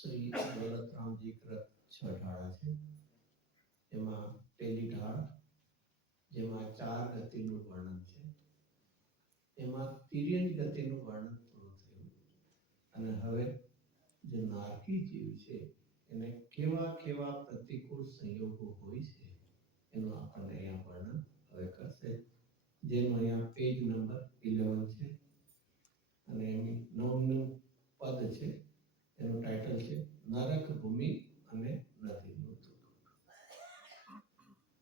શ્રી દોલતરામજી કૃત 6 ઢાળા છે. એમાં પહેલી ઢાળ જેમાં 4 ગતિનું વર્ણન છે, એમાં તિર્યક ગતિનું વર્ણન પૂરું થયું. અને હવે જે નારકી જીવ છે એને કેવા કેવા પ્રતિકૂળ સંયોગો હોય છે એનું આપણને અહીંયા વર્ણન હવે કરશે. જેનું અહીંયા પેજ નંબર 11 છે અને એની 9નું પદ છે. એનું ટાઇટલ છે નરક ભૂમિ અને નદીનું દુઃખ.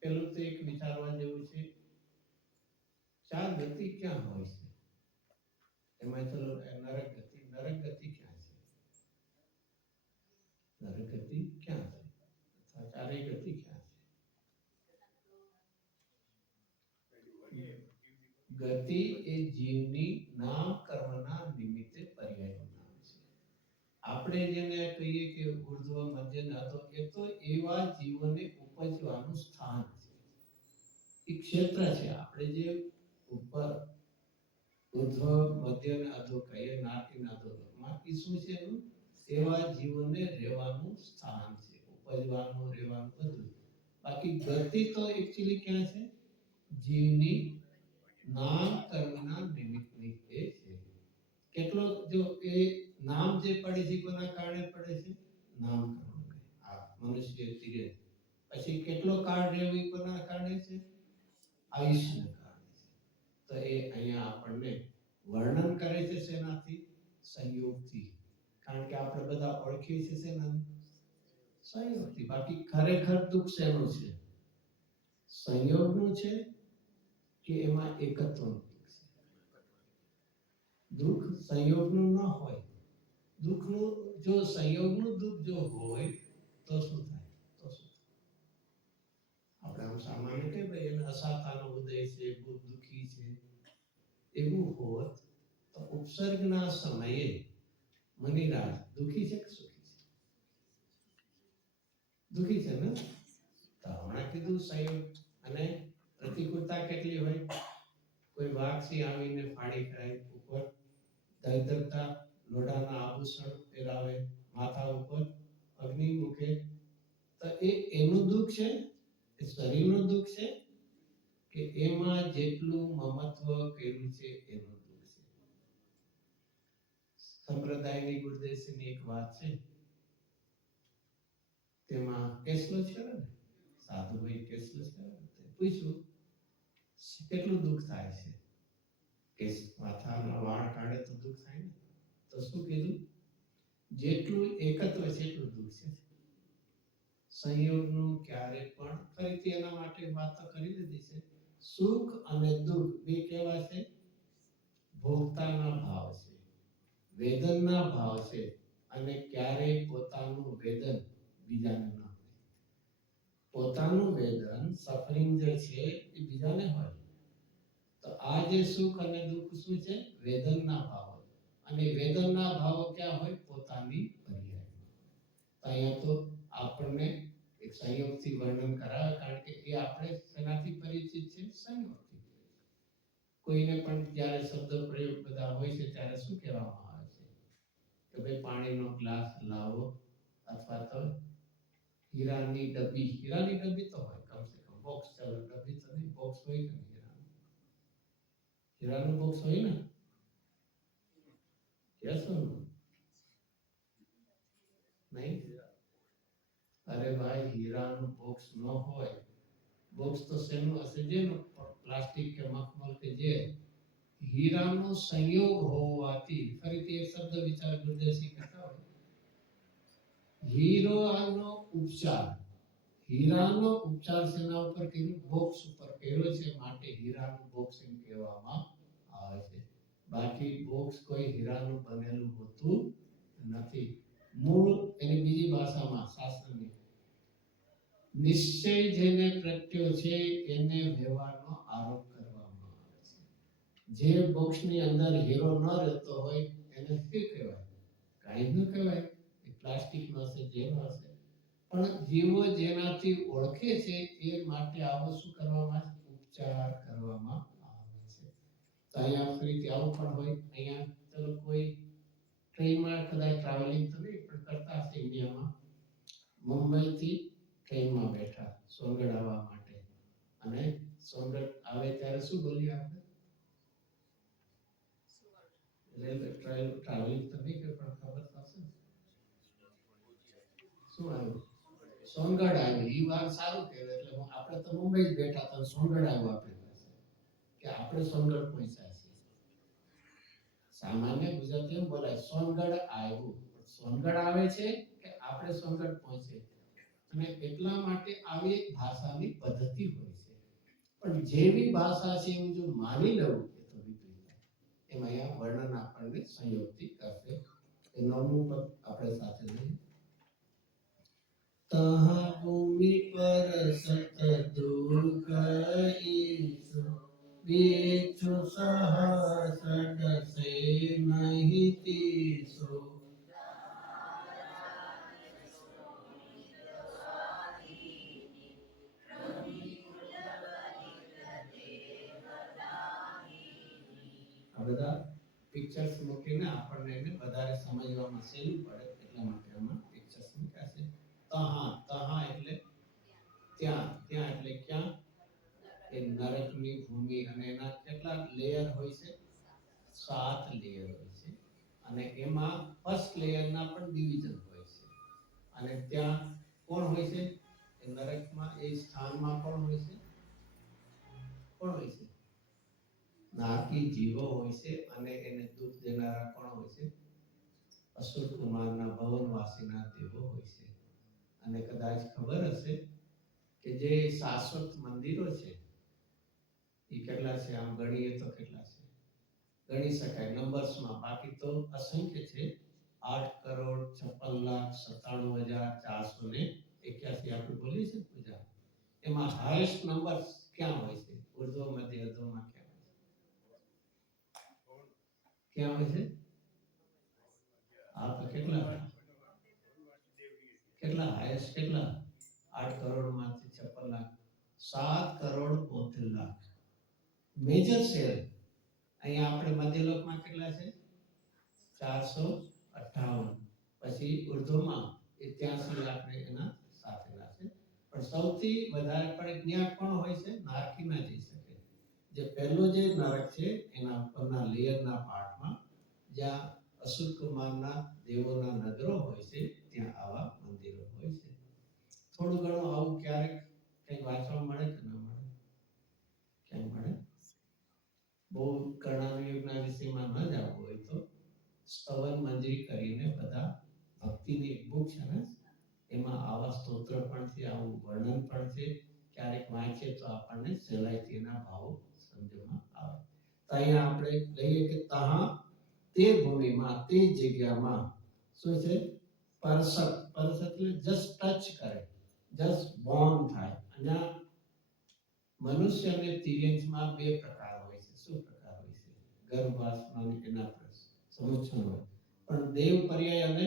પેલું તો એક વિચારવા જેવું છે, 4 ગતિ ક્યાં હોય છે? એમાં ચલો નરક ગતિ ક્યાં છે? નરક ગતિ ક્યાં છે? અથવા ચારેય ગતિ ક્યાં છે? ગતિ એ જીવની નામ કર્મના નિમિત્તે પર્યાયનું નામ છે. આપણે જેને કહીએ કે ઉર્ધ્વ મધ્ય નાતો, એ તો એવા જીવોને ઉપજવાનું સ્થાન છે, એ ક્ષેત્ર છે. આપણે જે ઉપર ઉર્ધ્વ મધ્ય અને અધો કહીએ, નાટી નાદોમાં એ શું છે? એવા જીવોને રહેવાનું સ્થાન છે, ઉપજવાનું, રહેવાનું બધું. બાકી ગતિ તો એકચ્યુઅલી ક્યાં છે? જીવની નામ કર્મના નિમિત્તની એ છે. કેટલો જો એ નામ જે પડે છે કોના કારણે પડે છે? નામ કર્મ. આ મનુષ્ય તિર્ય. પછી કેટલો કાળ રહેવું કોના કારણે છે? આયુષ્યના કારણે છે. તો એ અહીંયા આપણને વર્ણન કરે છે શેનાથી? સંયોગથી. કારણ કે આપણે બધા ઓળખીએ છીએ શેનાથી? સંયોગથી. બાકી ખરેખર દુઃખ શેનું છે? સંયોગનું છે કે એમાં એકત્વનું દુઃખ છે? દુઃખ સંયોગનું ન હોય. દુઃખનું જો સંયોગનું દુઃખ જો હોય તો શું થાય? આપણે આમ સામાન્ય કે ભાઈ એને અસાતાનો ઉદય છે, બહુ દુઃખી છે, એવું હોત તો ઉપસર્ગના સમયે મનીરાજ દુઃખી છે કે સુખી છે? દુઃખી છે ને? તો હમણાં કીધું સંયોગ અને પ્રતિકૂળતા કેટલી હોય? કોઈ વાઘસી આવીને ફાડી ખાય, ઉપર દળદળતા લોઢાના આભૂષણ પહેરાવે, માથા ઉપર અગ્નિ મૂકે, તો એ એનું દુઃખ છે? એ શરીરનું દુઃખ છે કે એમાં જેટલું મમત્વ કર્યું છે એનું દુઃખ છે? સંપ્રદાયની ગુરુદેવની એક વાત છે, તેમાં કેસલો છે ને, સાધુભાઈ કેસલો છે, પૂછ્યું કેટલું દુઃખ થાય છે? કેસ માથાના વાળ કાઢે તો દુઃખ થાય ને? તો શું કીધું? જેટલું એકત્વ છે એટલું દુઃખ છે. સંયોગનું ક્યારે પણ, ફરીથી એના માટે વાત તો કરી દીધી છે. સુખ અને દુઃખ બે કેવા છે? ભોગતાના ભાવ છે, વેદનના ભાવ છે. અને ક્યારેય પોતાનું વેદન બીજાને ન હોય. પોતાનું વેદન સફરિંગ જે છે એ બીજાને હોય. તો આ જે સુખ અને દુઃખ શું છે? વેદનના ભાવ. અને વેદનના ભાવો ક્યાં હોય? પોતાની પર્યાયમાં. તો અહીંયા તો આપણને એક સંયોગથી વર્ણન કરાવે, કારણ કે એ આપણે શેનાથી પરિચિત છે? સંયોગથી. કોઈને પણ જ્યારે શબ્દ પ્રયોગ બધા હોય છે ત્યારે શું કહેવામાં આવે છે? કે ભાઈ પાણીનો ગ્લાસ લાવો, અથવા તો હીરાની ડબ્બી તો હોય, કમસે કમ બોક્સ. ચાલો ડબ્બી તો નહીં, બોક્સ હોય કે નહીં? હીરાનું બોક્સ હોય ને? યસ ઓર નો? નહીં? અરે ભાઈ, હીરાનું બોક્સ ન હોય. બોક્સ તો શેનું હશે? જેનું પ્લાસ્ટિક કે મખમલ કે જે હીરાનો સંયોગ હોવાથી, ફરીથી એક શબ્દ વિચાર ગુરુદેવસિંહ કહેતા હોય, હીરાનો ઉપચાર. હીરાનો ઉપચાર શેના ઉપર કર્યું? બોક્સ ઉપર કર્યો છે, માટે હીરાનું બોક્સ એમ કહેવામાં આવે છે. બાકી બોક્સ કોઈ હીરાનું બનેલું હોતું નથી. મૂળ એની બીજી ભાષામાં શાસ્ત્રની નિશ્ચય જેને પ્રત્યો છે એને વ્યવહારનો આરોપ કરવામાં આવે છે. જે બોક્સની અંદર હીરો ન રહેતો હોય એને શું કહેવાય? કાંઈ ન કહેવાય. એ પ્લાસ્ટિકનો હશે, જેનો હશે. પણ જીવો જેનાથી ઓળખે છે એ માટે આવો શું કરવામાં? ઉપચાર કરવામાં આવે છે. તો અહીંયા ફરીથી આવું પણ હોય. અહીંયા ચલો કોઈ ટ્રેનમાં કદાચ ટ્રાવેલિંગ તો નહીં પણ કરતા હશે, જગ્યામાં મુંબઈથી ટ્રેનમાં બેઠા સોનગઢ આવવા માટે, અને સોનગઢ આવે ત્યારે શું બોલીએ આપણે? રેલવે ટ્રાવેલિંગ તો નહીં કે પણ ખબર થશે શું આવ્યું? સોનગઢ આવ્યું. એ વાત સારું કહેવાય. એટલે આપણે તો મુંબઈ જ બેઠા તો સોનગઢ આવ્યું આપણી પાસે, કે આપણે સોનગઢ પહોંચ્યા છીએ. સામાન્ય ગુજરાતી બોલાય સોનગઢ આવ્યું. સોનગઢ આવે છે કે આપણે સોનગઢ પહોંચે, અને એટલા માટે આવી એક ભાષાની પદ્ધતિ હોય છે. પણ જેવી ભાષા છે એવું જો માની લેવું એ તો વિપરીત. એમાં અહીંયા વર્ણન આપણને સંયોગથી કરશે. એ નવમું પદ આપણે સાથે લઈએ. તહા ભૂમિ પર સત દુઃખ ઈસુ બીચુ સહસડસે નહીં તીસો. આ બધા પિક્ચર્સ મૂકીને આપણને એને વધારે સમજવામાં સહેલું પડે એટલા માટે આમાં પિક્ચર્સ મૂક્યા છે. તહા, તહા એટલે ત્યાં, ત્યાં એટલે ક્યાં? એ નરકની ભૂમિ, અને એના કેટલા લેયર હોય છે? 7 લેયર હોય છે. અને એમાં ફર્સ્ટ લેયરના પણ ડિવિઝન હોય છે. અને ત્યાં કોણ હોય છે? એ નરકમાં, એ સ્થાનમાં કોણ હોય છે? કોણ હોય છે? નારકી જીવો હોય છે. અને એને દુઃખ દેનારા કોણ હોય છે? અસુર કુમારના ભવનવાસીના દેવો હોય છે. અને કદાચ ખબર હશે કે જે શાશ્વત મંદિરો છે એ કેટલા છે? આમ ગણીએ તો કેટલા છે? ગણી શકાય નંબર્સમાં, બાકી તો અસંખ્ય છે. 8,56,97,481 આપણે બોલીએ છીએ પૂજા. એમાં હાઈએસ્ટ નંબર ક્યાં હોય છે? ઉર્ધ્વ, મધ્ય, અધોમાં ક્યાં હોય છે? ક્યાં હોય છે? આ તો કેટલા કેટલા હાઈએસ્ટ કેટલા? 8,56,00,000 7,72,00,000 મેજર શેર. અહીંયા આપણે મધ્યલોકમાં કેટલા છે? 458. પછી ઉર્ધ્વમાં 83,00,000 ને એના સાથેના છે. પણ સૌથી વધારે પણ જ્ઞાન કોણ હોય છે? નારકી ના જઈ શકે. જે પહેલો જે નરક છે એના ઉપરના લેયરના પાર્ટમાં જ્યાં અસુર કુમારના દેવોના નગરો હોય છે ત્યાં આવા મંદિરો હોય છે. થોડું ઘણું આવું ક્યારેક કંઈક વાંચવા મળે કે ન મળે? કેમ મળે? બહુ કર્ણાનુયોગના વિષયમાં ન જવું હોય તો સ્તવન મંજરી કરીને બધા ભક્તિની બુક છે ને, એમાં આવા સ્તોત્ર પણ છે, આવું વર્ણન પણ છે. ક્યારેક વાંચીએ તો આપણને સહેલાઈથી એના ભાવો સમજવામાં આવે. તો અહીંયા આપણે લઈએ કે તહા તે ભૂમિમાં, તે જગ્યામાં શું છે? પરસત. પરસત એટલે જસ્ટ ટચ કરે, જસ્ટ બોર્ન થાય. અને મનુષ્ય અને તિર્યંશમાં 2 પ્રકાર હોય છે. શું પ્રકાર હોય છે? ગર્ભવાસમાં અને એના સમુચ્છન હોય. પણ દેવ પર્યાય અને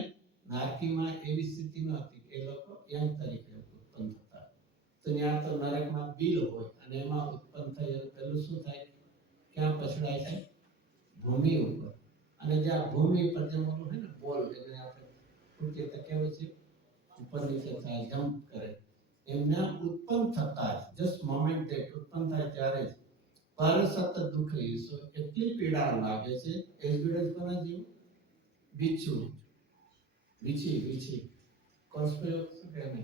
નારકીમાં એવી સ્થિતિ ન હતી કે એ લોકો યંગ તરીકે ઉત્પન્ન થતા. તો ત્યાં તો નરકમાં બિલ હોય અને એમાં ઉત્પન્ન થઈ પેલું શું થાય? ક્યાં પછડાય છે? ભૂમિ ઉપર. અને જ્યાં ભૂમિ પર જેમ ઓલું હોય ને બોલ, એટલે આપણે ફૂટીએ તો કેવું છે? ઉપર નીચે થાય, જમ્પ કરે. એમના ઉત્પન્ન થતા જ જસ્ટ મોમેન્ટ ઉત્પન્ન થાય ત્યારે જ પરસત દુઃખ ઈસો એટલી પીડા લાગે છે. એસ ગુડ કોના જેવું? બિચ્છુ, વીછી, વીછી કોસ્પેલ શું કહે ને,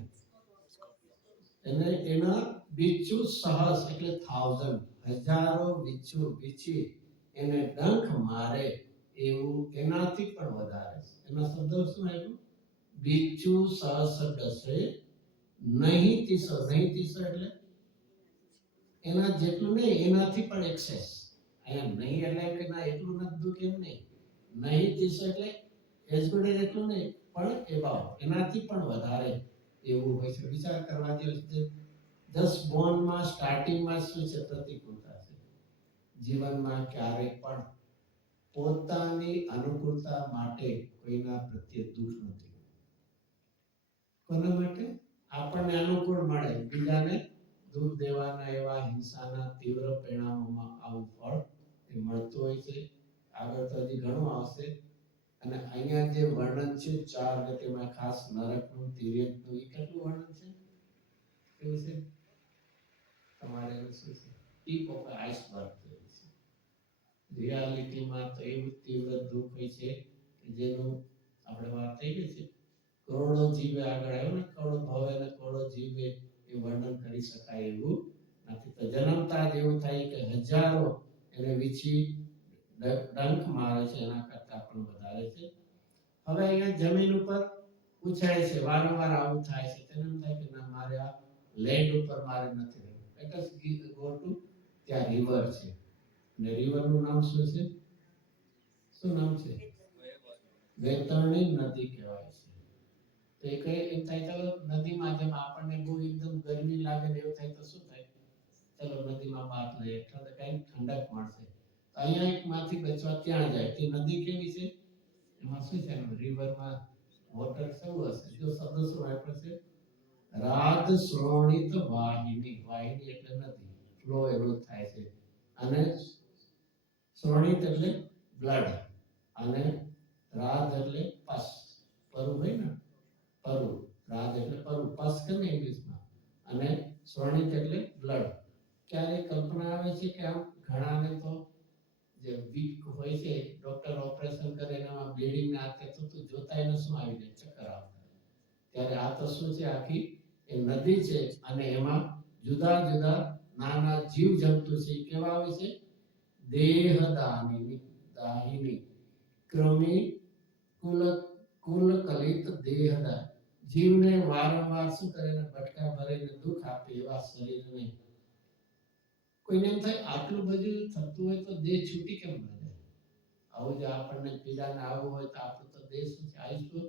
એને એના બિચ્છુ સહસ એટલે 1000, હજારો બિચ્છુ વીછી એને ડંખ મારે એવું એનાથી પણ વધારે. એના શબ્દો શું આવ્યું? બિચ્છુ સહસ ડસે નહીં તીસો. નહીં તીસો એટલે એના જેટલું નહીં, એનાથી પણ એક્સેસ. અહીંયા નહીં એટલે કે ના એટલું નથી દુઃખ એમ નહીં. નહીં તીસો એટલે એસ ગુડ એટલું નહીં, પણ એબાવ એનાથી પણ વધારે એવું હોય છે. વિચાર કરવા જેવું છે. 10 બોર્નમાં સ્ટાર્ટિંગમાં શું છે? પ્રતિકૂળતા છે. જીવનમાં ક્યારેય પણ પોતાની અનુકૂળતા માટે કોઈના પ્રત્યે દુઃખ નથી. કોના માટે? આપણને અનુકૂળ મળે, બીજાને દુઃખ દેવાના એવા હિંસાના તીવ્ર પરિણામોમાં આવું ફળ એ મળતું હોય છે. આગળ તો હજી ઘણું આવશે અને અહીંયા જે વર્ણન છે ચાર ગતિમાં ખાસ નરકનું તિર્યકનું એ કેટલું વર્ણન છે કેવું છે તમારે શું છે ટીપ ઓફ આઈસબર્ગ છે રિયાલિટીમાં તો એવું તીવ્ર દુઃખ હોય છે કે જેનું આપણે વાત થઈ ગઈ છે કરોડો જીવે આગળ આવ્યો ને કરોડો ભાવે અને કરોડો જીવે એ વર્ણન કરી શકાય એવું નથી તો જન્મતા જ એવું થાય કે હજારો એને વીછી ડંખ મારે છે એના કરતા પણ વધારે છે હવે અહીંયા જમીન ઉપર પૂછાય છે વારંવાર આવું થાય છે તેને એમ થાય કે ના મારે આ લેન્ડ ઉપર મારે નથી રહેવું એટલે ગો ટુ ત્યાં રિવર છે અને રિવરનું નામ શું છે શું નામ છે વેતરણી નદી કહેવાય છે તો એ કઈ એમ થાય ચાલો નદીમાં જેમ આપણને બહુ એકદમ ગરમી લાગે ને એવું થાય તો શું થાય ચલો નદીમાં બાથ લઈએ એટલે કઈ ઠંડક મળશે અહીંયા એક માંથી બચવા ત્યાં જાય તે નદી કેવી છે એમાં શું છે રિવરમાં વોટર કેવું હશે જો શબ્દ શું વાપરે છે રાત શ્રોણિત વાહિની વાહિની એટલે નદી ફ્લો એવો થાય છે અને શ્રોણિત એટલે બ્લડ અને રાત એટલે પસ પરુ હોય ને પરુ રાત એટલે પરુ પસ કે ને ઇંગ્લિશમાં અને શ્રોણિત એટલે બ્લડ ક્યારે કલ્પના આવે છે કે આમ ઘણાને તો જે વીક હોય છે ડોક્ટર ઓપરેશન કરે એમાં બ્લીડિંગ ના હાથે તો જોતા એને શું આવી જાય ચક્કર આવતા ત્યારે આ તો શું છે આખી એ નદી છે અને એમાં જુદા જુદા નાના જીવ જંતુ છે કેવા આવે છે દેહદાની દાહિની ક્રમી કુલ કુલ કલિત દેહદા જીવને વારંવાર શું કરે ને ભટકા ભરીને દુઃખ આપે એવા શરીરને કોઈને એમ થાય આટલું બધું થતું હોય તો દેહ છૂટી કેમ ન જાય આવું જે આપણને પીડાને આવું હોય તો આપણું તો દેહ શું છે આયુષ્ય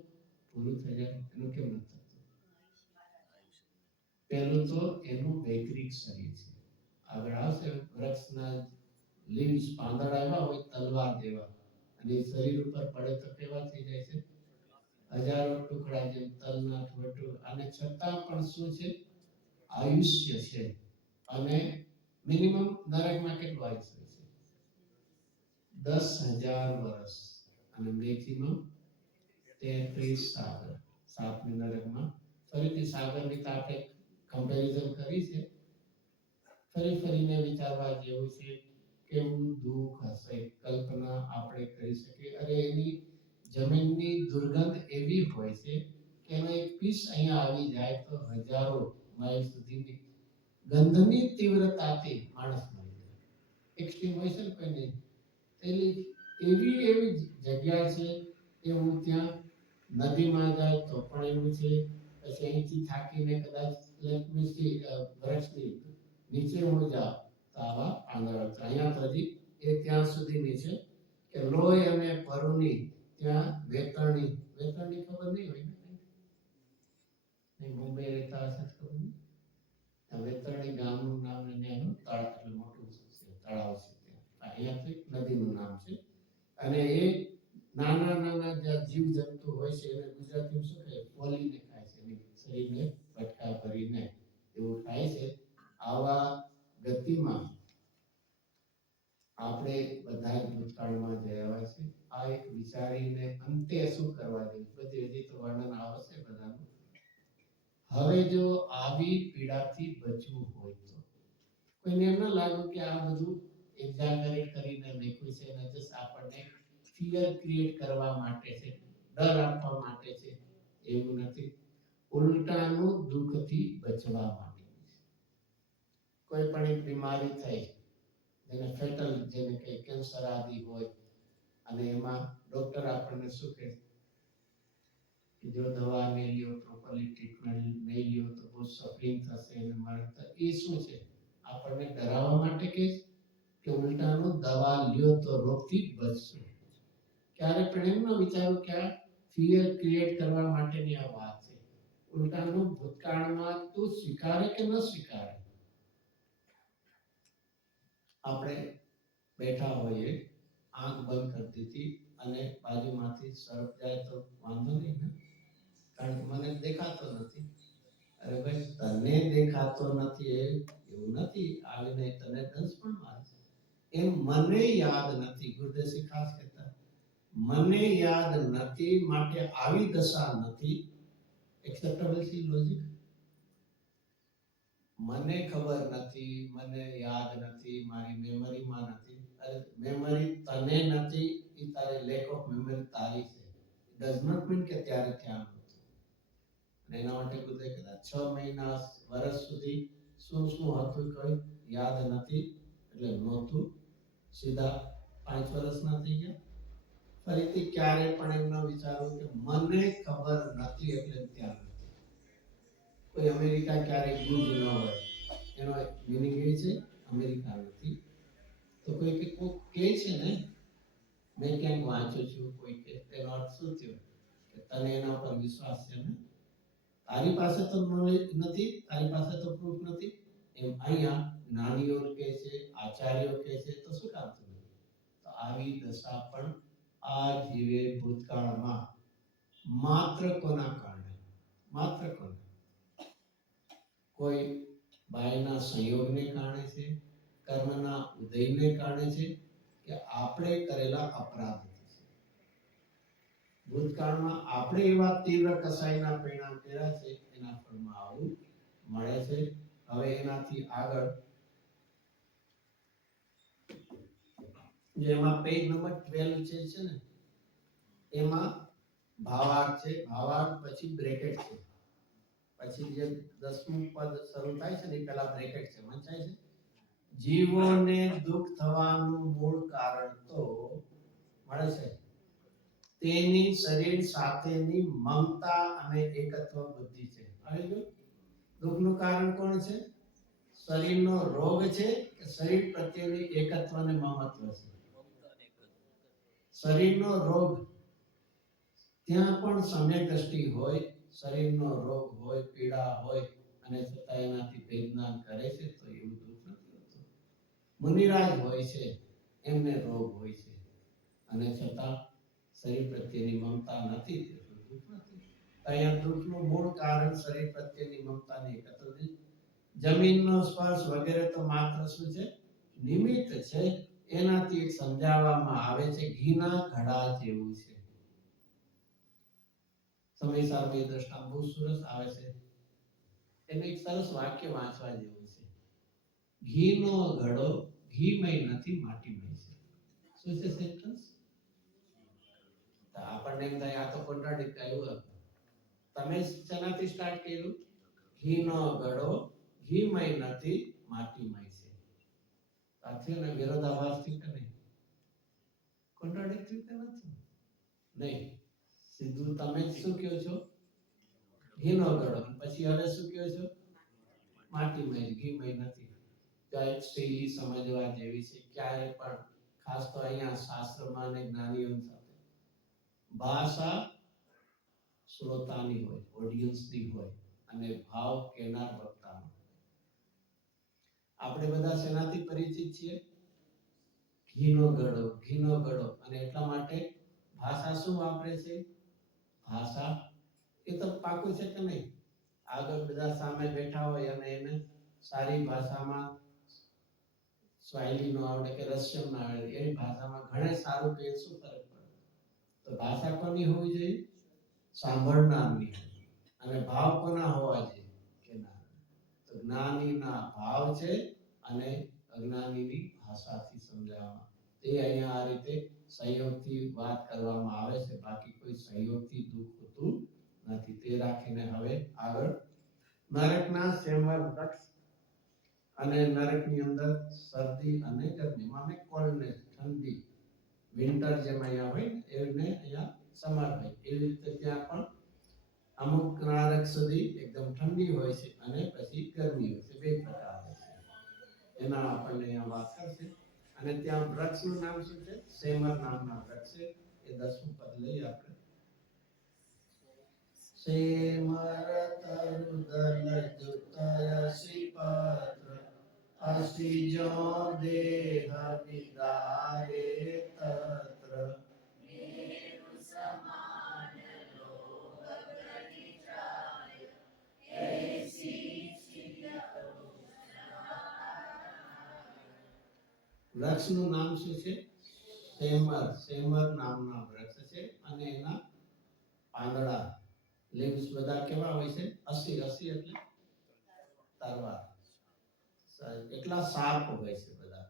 પૂરું થઈ જાય એનું કેમ ન થતું પહેલું તો એનું વૈકરિક શરીર છે આગળ આવશે વૃક્ષના લીવ્સ પાંદડા આવ્યા હોય તલવાર જેવા અને શરીર ઉપર પડે તો કેવા થઈ જાય છે હજારો ટુકડા જેમ તલના ટુકડા અને છતાં પણ શું છે આયુષ્ય છે અને મિનિમમ નરકમાં કેટલું આયુષ્ય છે 10,000 વર્ષ અને મેક્સિમમ 33 સાગર સાતમી નરકમાં ફરીથી સાગરની તો આપણે કમ્પેરિઝન કરી છે ફરીને વિચારવા જેવું છે કેવું દુઃખ હશે કલ્પના આપણે કરી શકીએ અરે એની જમીનની દુર્ગંધ એવી હોય છે કે એનો એક પીસ અહીંયા આવી જાય તો હજારો માઇલ સુધીની ગંધની તીવ્રતાથી માણસ મરી જાય એક્સ્ટ્રીમ હોય છે ને કોઈને એવી જગ્યા છે કે હું ત્યાં નદીમાં જાય તો પણ એવું છે પછી અહીંથી થાકીને કદાચ વૃક્ષની નીચે હું જાઉં તો આવા પાંદડા અહીંયા તો હજી એ ત્યાં સુધીની છે કે લોહી અને પરુની ત્યાં વેતરણી ખબર નહીં હોય ને મુંબઈ રહેતા હશે ખબર નહીં વેતરણી ગામનું નામ અને એનું તળાવ એટલે મોટું છે તળાવ છે ત્યાં અહીંયાથી નદીનું નામ છે અને એ નાના નાના જે જીવ જંતુ હોય છે એને ગુજરાતીમાં શું કહે પોલીને ખાય છે એની શરીરને ફટકા ભરીને એવું થાય છે આવા ગતિમાં આપણે બધા ભૂતકાળમાં જયા છે આ એક વિચારીને અંતે શું કરવા જોઈએ બધી હજી તો વર્ણન આવશે બધાનું હવે જો આવી પીડાથી બચવું હોય તો કોઈને એમ ન લાગે કે આ બધું એક્ઝાગરેટ કરીને લખ્યું છે અને જસ્ટ આપણને ફિયર ક્રિએટ કરવા માટે છે ડર આપવા માટે છે એવું નથી ઉલટાનું દુઃખથી બચવા માટે કોઈ પણ એક બીમારી થઈ જેને ફેટલ જેને કે કેન્સર આદિ હોય અને એમાં ડોક્ટર આપણને શું કહે કે જો દવા નહીં લ્યો પ્રોપરલી ટ્રીટમેન્ટ નહીં લ્યો તો બહુ સફરિંગ થશે અને મરણ એ શું છે આપણને ડરાવવા માટે કે ઉલટાનું દવા લ્યો તો રોગથી બચશો ક્યારે પણ એમ ન વિચારો કે આ ફિયર ક્રિએટ કરવા માટેની આ વાત છે ઉલટાનું ભૂતકાળમાં તું સ્વીકારે કે ન સ્વીકારે આપણે બેઠા હોઈએ આંખ બંધ કરી દીધી અને બાજુમાંથી સર્પ જાય તો વાંધો નહીં ને કારણ કે મને દેખાતો નથી અરે ભાઈ તને દેખાતો નથી એવું નથી આવીને તને દંશ પણ મારશે એમ મને યાદ નથી ગુરુદેવજી ખાસ કહેતા મને યાદ નથી માટે આવી દશા નથી. એક્સેપ્ટેબલ છે લોજિક? મને ખબર નથી, મને યાદ નથી, મારી મેમરીમાં નથી. મેમરી તને નથી, એ તારે લેક ઓફ મેમરી તારી છે. ડઝ નોટ મીન કે ત્યારે ખ્યાલ નથી. અને એના માટે કુદે કદાચ 6 મહિના વર્ષ સુધી શું શું હતું કઈ યાદ નથી, એટલે નહોતું. સીધા 5 વર્ષના થઈ ગયા. ફરીથી ક્યારે પણ એમ ન વિચારું કે મને ખબર નથી એટલે ત્યાં નથી. કોઈ અમેરિકા ક્યારે ગયું ન હોય, એનો મીનિંગ એ છે અમેરિકા નથી. તો કોઈ કહે છે ને મેં ક્યાંક વાંચ્યું છું, કોઈ કે તેનો અર્થ શું થયો કે તને એના પર વિશ્વાસ છે ને, તારી પાસે તો નોલેજ નથી, તારી પાસે તો પ્રૂફ નથી. એમ અહીંયા જ્ઞાનીઓ કહે છે, આચાર્યો કહે છે, તો શું કામ થયું? તો આવી દશા પણ આ જીવે ભૂતકાળમાં માત્ર કોના કારણે, માત્ર કોના, કોઈ બાયના સંયોગને કારણે છે, કર્મના ઉદયને કારણે છે, કે આપણે કરેલા અપરાધથી છે. ભૂતકાળમાં આપણે એવા તીવ્ર કસાઈના પરિણામ કર્યા છે, એના ફળમાં આવું મળે છે. હવે એનાથી આગળ જેમાં પેજ નંબર 12 છે ને, એમાં ભાવાર્થ છે, ભાવાર્થ પછી બ્રેકેટ છે, પછી જે 10મું પદ શરૂ થાય છે ને એ પહેલા બ્રેકેટ છે, વંચાય છે. જીવોને દુઃખ થવાનું મૂળ કારણ તો મળે છે તેની શરીર સાથેની મમતા અને એકત્વ બુદ્ધિ છે. આવી ગયું? દુઃખનું કારણ કોણ છે? શરીરનો રોગ છે કે શરીર પ્રત્યેની એકત્વ અને મમત્વ છે? શરીરનો રોગ, ત્યાં પણ સમ્યક દ્રષ્ટિ હોય, શરીરનો રોગ હોય, પીડા હોય, અને છતાં એનાથી વેદના કરે છે, તો એવું દુઃખ નથી હોતું. મુનિરાજ હોય છે, એમને રોગ હોય છે, અને છતાં શરીર પ્રત્યેની મમતા નથી, તેટલું દુઃખ નથી. અહીંયા દુઃખનું મૂળ કારણ શરીર પ્રત્યેની મમતાની એકત્વ. જમીનનો સ્પર્શ વગેરે તો માત્ર શું છે? નિમિત્ત છે. એનાથી સમજાવવામાં આવે છે ઘીના ઘડા જેવું છે. સમય સારમય દ્રષ્ટાંત બહુ સરસ આવે છે. એનું એક સરસ વાક્ય વાંચવા જેવું છે. ઘીનો ઘડો ઘીમય નથી, માટીમય છે. શું છે સેન્ટેન્સ? આપણને એમ થાય આ તો કોન્ટ્રાડિક્ટ આવ્યું. તમે શેનાથી સ્ટાર્ટ કર્યું? ઘીનો ઘડો ઘીમય નથી, માટીમય છે. સાથીઓને વિરોધાભાસથી કે નહીં? કોન્ટ્રાડિક્ટરી કે નથી? નહીં. સીધું તમે શું કહો છો? ઘીનો ઘડો. પછી હવે શું કહો છો? માટીમય, ઘીમય નથી. ત્યાં શૈલી સમજવા જેવી છે. ક્યારે પણ ખાસ તો અહીંયા શાસ્ત્રમાં અને જ્ઞાનીઓ સાથે ભાષા શ્રોતાની હોય, ઓડિયન્સની હોય, અને ભાવ કેનાર વક્તાનો. આપણે બધા શેનાથી પરિચિત છીએ? ઘીનો ઘડો, ઘીનો ઘડો. અને એટલા માટે ભાષા શું વાપરે છે? ભાષા એ તો પાકું છે કે નહીં? આગળ બધા સામે બેઠા હોય અને એને સારી ભાષામાં, સ્વાહિલી નો આવડે કે રશિયન ના આવડે, એની ભાષામાં ઘણે સારું કહે, શું ફરક પડે? તો ભાષા કોની હોવી જોઈએ? સાંભળનારની. અને ભાવ કોના હોવા જોઈએ? કેનાર. તો જ્ઞાનીના ભાવ છે અને અજ્ઞાનીની ભાષાથી સમજાવવામાં. તે અહીંયા આ રીતે સંયોગથી વાત કરવામાં આવે છે, બાકી કોઈ સંયોગથી દુઃખ હોતું નથી. તે રાખીને હવે આગળ નરકના સેમર વૃક્ષ અને નરકની અંદર શરદી અને ગરમી, માને કોલ્ડનેસ, ઠંડી, વિન્ટર જેમ અહીંયા હોય એને અહીંયા સમર હોય, એવી રીતે ત્યાં પણ અમુક નરક સુધી એકદમ ઠંડી હોય છે અને પછી ગરમી હોય છે. બે પ્રકાર હોય છે. એના આપણને અહીંયા વાત કરશે. અને ત્યાં વૃક્ષનું નામ શું છે? સેમર નામના વૃક્ષ છે. એ 10મું પદ લઈ આપણે. સેમર તરુદલ જુતયસી પત્ર અસિજો દેહ વિદારે તત્ર મેરુ સમાન લોક પ્રતિચાય એસી વૃક્ષનું નામ શું છે? સેમર. સેમર નામના વૃક્ષ અને એના પાંદડા લીવ્સ બધા કેવા હોય છે? 80 એટલે તરવાર, એટલા શાર્પ હોય છે બધા,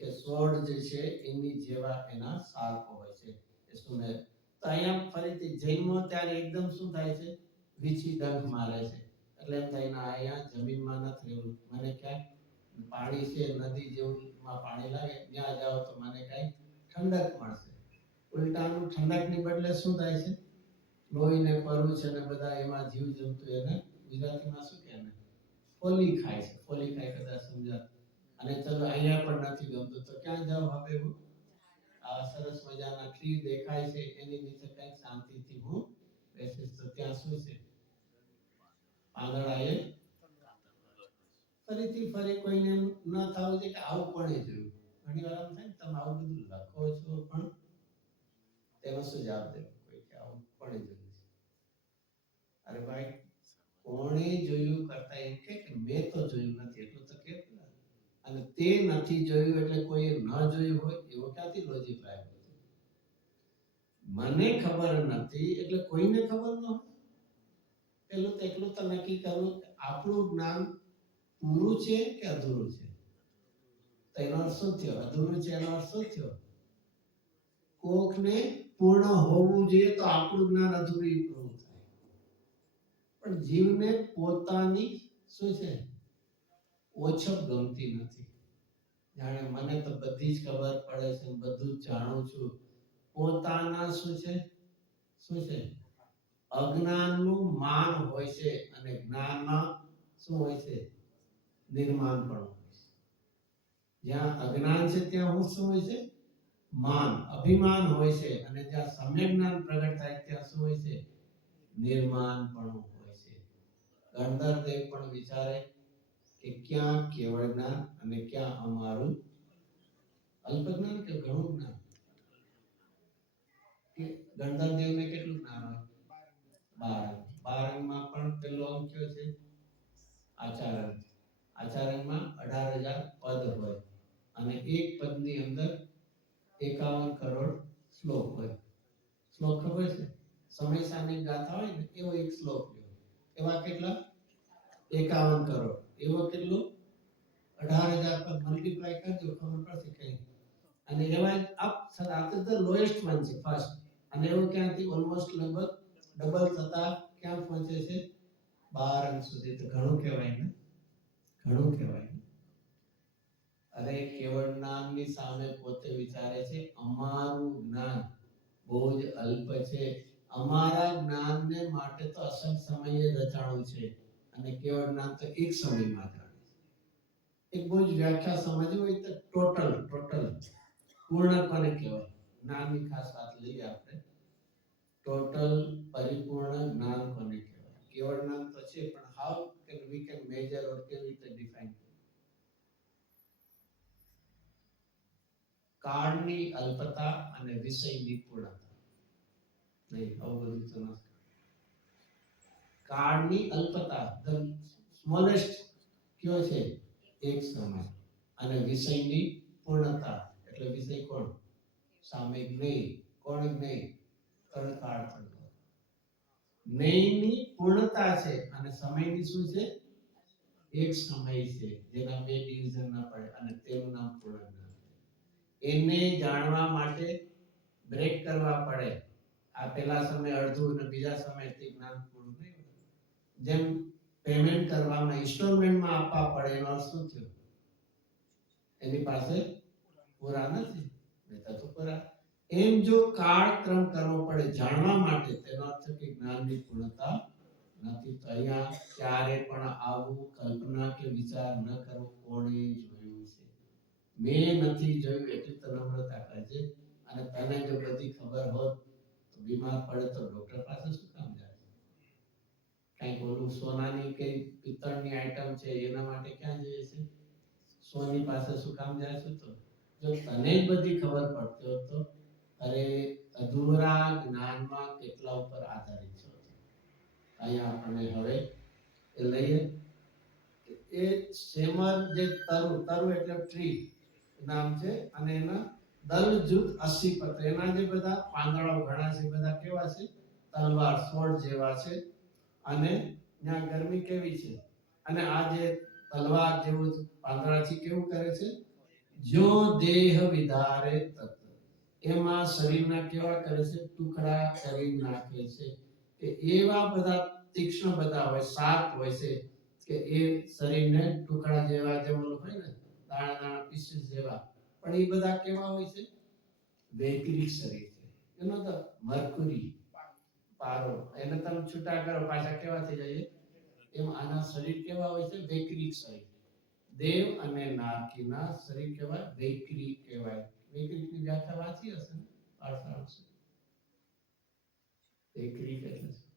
કે સ્વર્ડ જે છે એની જેવા એના શાર્પ હોય છે. એ સુમેર તો અહીંયા ફરીથી જન્મો ત્યારે એકદમ શું થાય છે? વીછી ડંખ મારે છે. એટલે એમ થાય ના, અહીંયા જમીનમાં નથી રહેવું, મને ક્યાંક પાણી છે, નદી જેવું પાણી લાગે, ત્યાં જાઓ તો મને કઈ ઠંડક મળશે. ઉલટાનું ઠંડકની બદલે શું થાય છે? લોહી ને પરવું છે ને બધા એમાં જીવ જંતુ એને ગુજરાતીમાં શું કહે ને? ફોલી ખાય છે. ફોલી ખાય કદાચ સમજા. અને ચલો અહીંયા પણ નથી ગમતું તો ક્યાં જાવ હવે? હું આ સરસ મજાના ટ્રી દેખાય છે એની નીચે કઈ શાંતિથી હું બેસીશ તો ત્યાં શું છે? પાંદડા એ ફરી કોઈને ન થવું છે કે આવું પણ જોયું. ઘણી વાર એમ થાય ને તમે આવું બધું લખો છો પણ તેનો શું જવાબ દેવો? કોઈ કે આવું પણ જોયું છે. અરે ભાઈ, કોણે જોયું કરતા એમ કે મેં તો જોયું નથી એટલું તો કે, અને તે નથી જોયું એટલે કોઈ ન જોયું હોય એવો ક્યાંથી લોજિક લાવ્યો? મને ખબર નથી એટલે કોઈને ખબર ન હોય. પેલું તો એટલું તો નક્કી કરવું કે આપણું જ્ઞાન પૂરું છે કે અધૂરું છે. તો એનો અર્થ શું થયો? અધૂરું છે એનો અર્થ શું થયો? કોકને પૂર્ણ હોવું જોઈએ તો આપણું જ્ઞાન અધૂરું પૂરું થાય. પણ જીવને પોતાની શું છે? ઓછપ ગમતી નથી. જાણે મને તો બધી જ ખબર પડે છે, બધું જ જાણું છું. પોતાના શું છે? શું છે? અજ્ઞાનનું માન હોય છે અને જ્ઞાનમાં શું હોય છે? નિર્માણ પણ હોય છે. જ્યાં અજ્ઞાન છે ત્યાં શું હોય છે? માન, અભિમાન હોય છે. અને જ્યાં સમ્યક જ્ઞાન પ્રગટ થાય ત્યાં શું હોય છે? નિર્માણ પણ હોય છે. ગણધરદેવ પણ વિચારે કે ક્યાં કેવળ જ્ઞાન અને ક્યાં અમારું અલ્પ જ્ઞાન કે ઘણું જ્ઞાન. કે ગણધરદેવને કેટલું જ્ઞાન હોય? 12. 12 માં પણ પેલો અંક કયો છે? આચાર્ય. આચાર્યમાં 18,000 પદ હોય અને એક પદની અંદર 51 કરોડ શ્લોક હોય. શ્લોક ખબર છે? સમય સામયિક ગાથા હોય ને એવો એક શ્લોક લ્યો. એવા કેટલા? 51 કરોડ. એવો કેટલું? 18,000 પદ. મલ્ટીપ્લાય કરજો ખબર પડશે કઈ. અને એવા અપ સદાત ધ લોએસ્ટ વન છે ફર્સ્ટ. અને એવું ક્યાંથી ઓલમોસ્ટ લગભગ ડબલ થતા ક્યાં પહોંચે છે? 12 અંક સુધી. તો ઘણું કહેવાય ને? ઘણું કહેવાય. અરે કેવળ જ્ઞાનની સામે પોતે વિચારે છે અમારું જ્ઞાન બહુ જ અલ્પ છે. અમારા જ્ઞાનને માટે તો અસંગ સમયે રચાણું છે અને કેવળ જ્ઞાન તો એક સમયમાં જાણે છે. એક બહુ જ વ્યાખ્યા સમજવી હોય તો ટોટલ પૂર્ણ કોને કહેવાય? જ્ઞાનની ખાસ વાત લઈએ આપણે. ટોટલ પરિપૂર્ણ જ્ઞાન કોને કહેવાય? કેવળ જ્ઞાન તો છે પણ how can we can measure or કેવી રીતે ડિફાઇન? કાળની અલ્પતા અને વિષયની પૂર્ણતા. નહીં, આવું બધું તો નથી. કાળની અલ્પતા, ધ સ્મોલેસ્ટ કયો છે? એક સમય. અને વિષયની પૂર્ણતા એટલે વિષય કોણ? સામે જ્ઞેય. કોણ જ્ઞેય? તળકાળ. જ્ઞેયની પૂર્ણતા છે અને સમયની શું છે? એક સમય છે જેના બે ડિવિઝન ના પડે અને તેનું નામ પૂર્ણ જ્ઞાન. એને જાણવા માટે બ્રેક કરવા પડે. આ પહેલા સમય અડધું અને બીજા સમયથી જ્ઞાન પૂરું નહીં. જેમ પેમેન્ટ કરવામાં ઇન્સ્ટોલમેન્ટમાં આપવા પડે એનો અર્થ શું થયો? એની પાસે પૂરા નથી, નહીં તો પૂરા. એમ જો કાળક્રમ કરવો પડે જાણવા માટે, તેનો અર્થ કે જ્ઞાનની પૂર્ણતા નથી. તો અહીંયા ક્યારે પણ આવું કલ્પના કે વિચાર ન કરવો કોણે જોયું છે? મેં નથી જોયું એટલી તો નમ્રતા કરજે. અને તને જો બધી ખબર હોત તો બીમાર પડે તો ડોક્ટર પાસે શું કામ જાય? કઈ બોલું સોનાની કે પિત્તળની આઈટમ છે એના માટે ક્યાં જઈએ છે? સોની પાસે શું કામ જાય છે? તો જો તને જ બધી ખબર પડતી હોત તો અરે અધૂરા જ્ઞાનમાં કેટલા ઉપર આધારિત છો? અહીંયા આપણે હવે એ લઈએ એ સેમર જે તરુ એટલે ટ્રી નામ છે અને એના દલ જુત 80 પત્ર, એના જે બધા પાંદડાઓ ઘણા છે બધા કેવા છે? તલવાર સ્વર્ડ જેવા છે. અને ત્યાં ગરમી કેવી છે? અને આ જે તલવાર જેવું પાંદડાથી કેવું કરે છે? જો દેહ વિધારે તત, એમાં શરીરના કેવા કરે છે? ટુકડા કરી નાખે છે. કે એવા બધા તીક્ષ્ણ બધા હોય, શાર્પ હોય છે કે એ શરીરને ટુકડા જેવા જેવું હોય ને, દાણા દાણા પીસીસ જેવા, પણ એ બધા કેવા હોય છે? વૈકૃત શરીર છે. એનો તો મરકુરી પારો, એને તમે છૂટા કરો પાછા કેવા થઈ જાય? એમ આના શરીર કેવા હોય છે? વૈકૃત શરીર. દેવ અને નારકીના શરીર કેવા? વૈકૃત કહેવાય. વૈકૃતની વ્યાખ્યા વાંચી હશે ને પાઠશાળામાં? વૈકૃત એટલે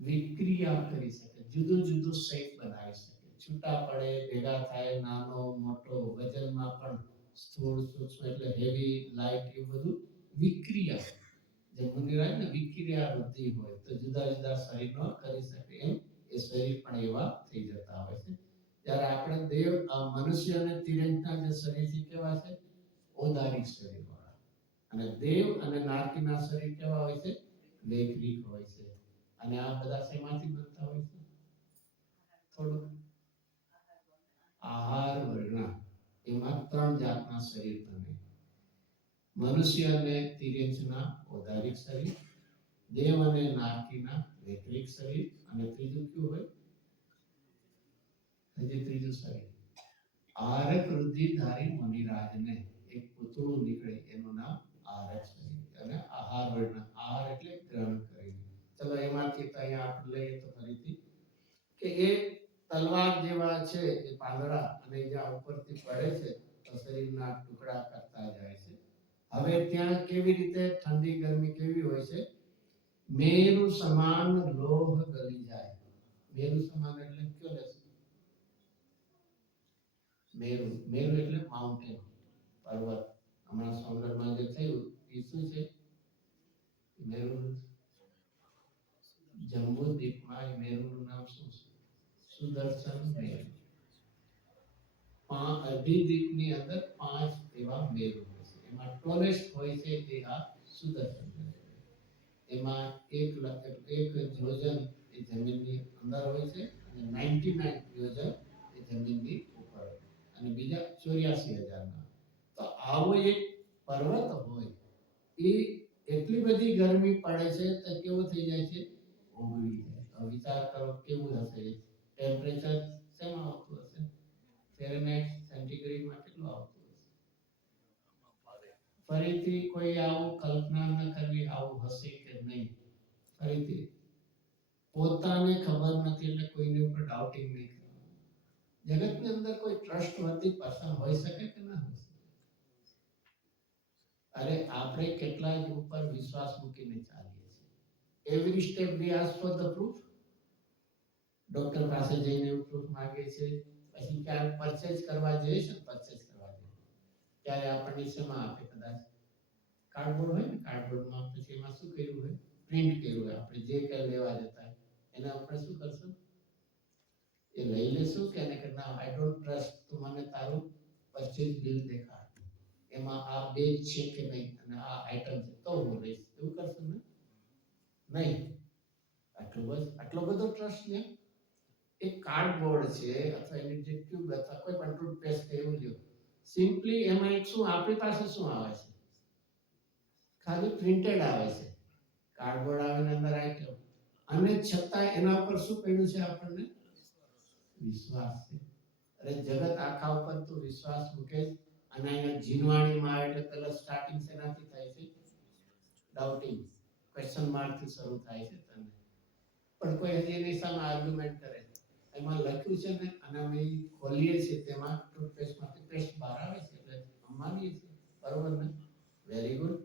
વિક્રિયા કરી શકે, જુદું જુદું શેપ બનાવી શકે, છૂટા પડે, ભેગા થાય, નાનો મોટો, વજનમાં પણ સ્થૂળ સૂક્ષ્મ એટલે હેવી લાઇટ, એ બધું વિક્રિયા. જે મુનિરાજ ને વિક્રિયા વૃત્તિ હોય તો જુદા જુદા શરીરનો કરી શકે, એમ એ શરીર પણ એવા થઈ જતા હોય છે. ત્યારે આપણે દેવ મનુષ્ય અને તિર્યંકના જે શરીર છે કેવા છે? ઔદારિક શરીર વાળા. અને દેવ અને નારકીના શરીર કેવા હોય છે? વૈકૃત હોય છે. અને આ બધા શેમાંથી બનતા હોય છે? થોડું આહાર વર્ણ, એમાં 3 જાતના શરીર બને. મનુષ્ય અને તિર્યંકના ઔદારિક શરીર, દેવ અને નારકીના વૈકૃત શરીર, અને ત્રીજું કયું હોય? હજી ત્રીજું શરીર આરક વૃદ્ધિધારી મુનિરાજને એક પૂતળું નીકળે, એનું નામ આરક શરીર. અને આહાર વર્ણ, આહાર એટલે ગ્રહણ કરીને. ચલો એમાંથી તો અહીંયા આપણે લઈએ તો ફરીથી કે એ તલવાર જેવા છે એ પાંદડા, અને જ્યાં ઉપરથી પડે છે તો શરીરના ટુકડા કરતા જાય છે. હવે ત્યાં કેવી રીતે ઠંડી ગરમી કેવી હોય છે? મેરુ સમાન લોહ ગલી જાય. મેરુ સમાન એટલે કયો લેશે? મેરુ, મેરુ એટલે માઉન્ટેન, પર્વત. હમણાં સોનગઢમાં જે થયું એ શું છે? મેરુ. જમ્બુ દ્વીપમાં મેરુનું નામ શું છે? સુદર્શન મેરુ. અઢી દ્વીપની અંદર 5 એવા મેરુ હોય છે. એમાં ટોલેસ્ટ હોય છે એ આ સુદર્શન મેરુ. એમાં 1 યોજન એ જમીનની અંદર હોય છે, અને 99 યોજન એ જમીનની ઉપર હોય, અને બીજા 84,000 તો આવો એક પર્વત હોય, એ એટલી બધી ગરમી પડે છે તો કેવો થઈ જાય છે? ઓગળી જાય. વિચાર કરો કેવું હશે ટેમ્પરેચર? શેમાં આવતું હશે? ફેરનહાઇટ સેન્ટીગ્રેડમાં કેટલું આવતું હશે? ફરીથી કોઈ આવું કલ્પના ન કરવી આવું હશે કે નહીં. ફરીથી પોતાને ખબર નથી એટલે કોઈની ઉપર ડાઉટિંગ નહીં કરવાનું. જગતની અંદર કોઈ ટ્રસ્ટવર્ધી પર્સન હોઈ શકે કે ના હોઈ શકે? અરે આપણે કેટલા જ ઉપર વિશ્વાસ મૂકીને ચાલીએ છીએ. Every step V ask for the proof. Doctor પાસે જઈને પ્રૂફ માંગે છે, પછી ક્યાંક પરચેઝ કરવા જઈએ છે, પરચેઝ કરવા જઈએ ત્યારે આપણને શેમાં આપે? કદાચ કાર્ડબોર્ડ હોય ને, કાર્ડબોર્ડમાં પછી એમાં શું કર્યું હોય? પ્રિન્ટ કર્યું હોય. આપણે જે કંઈ લેવા જતા હોય એને આપણે શું કરશું? એ લઈ લેશું કે એને કે ના, આઈ ડોન્ટ ટ્રસ્ટ, તું મને તારું પરચેઝ બિલ દેખાડ, એમાં આ બેગ છે કે નહીં અને આ આઈટમ છે તો હું લઈશ, એવું કરશું ને? નહીં. આટલો બધો ટ્રસ્ટ ને એક કાર્ડબોર્ડ છે અથવા એની જે ટ્યુબ અથવા કોઈ પણ ટૂથપેસ્ટ કે એવું લ્યો, સિમ્પલી એમાં એક શું આપણી પાસે શું આવે છે? ખાલી પ્રિન્ટેડ આવે છે. કાર્ડબોર્ડ આવે ને અંદર આઈટમ, અને છતાં એના ઉપર શું પડ્યું છે? આપણને વિશ્વાસ છે. અરે જગત આખા ઉપર તો વિશ્વાસ મૂકે, અને અહીંયા જીનવાણીમાં આવે એટલે પહેલા સ્ટાર્ટિંગ શેનાથી થાય છે? ડાઉટિંગ, ક્વેશ્ચન માર્ક થી શરૂ થાય છે તને. પણ કોઈ હજી એની સામે આર્ગ્યુમેન્ટ કરે, એમાં લખ્યું છે ને, અને અમે ખોલીએ છીએ તેમાં ટૂથપેસ્ટમાંથી પેસ્ટ બહાર આવે છે એટલે માનીએ છીએ, બરોબર ને? વેરી ગુડ,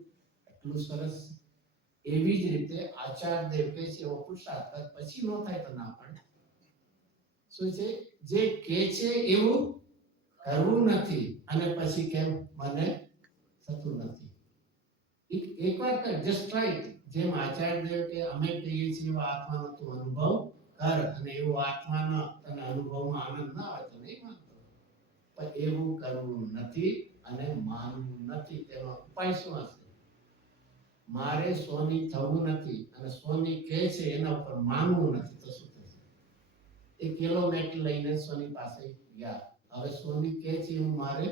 એટલું સરસ. એવી જ રીતે આચાર દેવ કે છે એવો પુરુષાર્થ પછી નો થાય તો ના પડે. શું છે? જે કે છે એવું કરવું નથી, અને પછી કેમ મને થતું નથી. એકવાર કર, જસ્ટ ટ્રાય. જેમ આચાર્ય દેવ કે અમે કહીએ છીએ એવો આત્માનો તું અનુભવ કર, અને એવો આત્માનો તને અનુભવમાં આનંદ ના આવે તો નહીં માનતો. પણ એવું કરવું નથી અને માનવું નથી. તેનો ઉપાય શું હશે? મારે સોની થવું નથી અને સોની કહે છે એના ઉપર માનવું નથી, તો શું થશે? એ કિલોમીટર લઈને સોની પાસે ગયા. હવે સોની કહે છે એવું મારે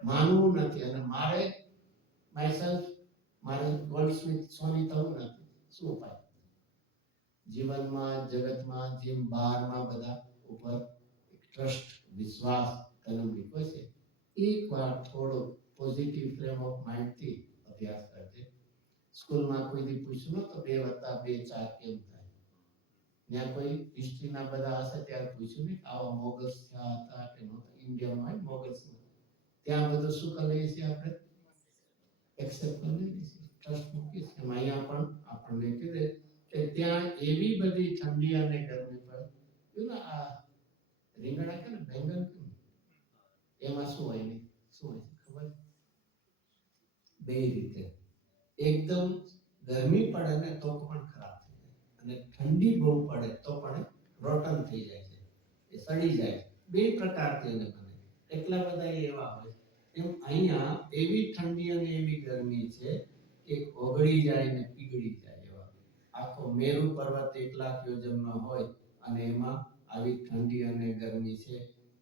માનવું નથી અને મારે માયસેલ્ફ મારે ગોલ્ડસ્મિથ સોની થવું નથી. શું ઉપાય? જીવનમાં જગતમાં જેમ બહારમાં બધા ઉપર ટ્રસ્ટ વિશ્વાસ તેનો મૂક્યો છે. એકવાર થોડો પોઝિટિવ ફ્રેમ ઓફ માઇન્ડ થી અભ્યાસ કરજે. સ્કૂલમાં કોઈથી પૂછ્યું તો 2 + 2 4 કેમ થાય? ત્યાં કોઈ હિસ્ટ્રીના બધા હશે ત્યારે પૂછ્યું નહીં આવા મોગલ્સ થયા હતા કે નહોતા. ઇન્ડિયામાં મોગલ્સ ત્યાં બધું શું કરી લઈએ છીએ આપણે? એક્સેપ્ટ કરી લઈએ છીએ, ટ્રસ્ટ મૂકીએ છીએ. અહીંયા પણ આપણને કીધે કે ત્યાં એવી બધી ઠંડી અને ગરમી પર આ રીંગણા કે ને બેંગન કે એમાં શું હોય ને શું હોય ખબર? બે રીતે એકદમ ગરમી પડે ને તો પણ ખરાબ થઈ જાય અને ઠંડી બહુ પડે તો પણ રોટન થઈ જાય છે, એ સડી જાય. બે પ્રકારથી એને બને. એટલા બધા એવા હોય. એમ અહીંયા એવી ઠંડી અને એવી ગરમી છે કે ઓગળી જાય ને પીગળી જાય એવા. આખો મેરુ પર્વત 1 લાખ યોજનનો હોય અને એમાં આવી ઠંડી અને ગરમી છે.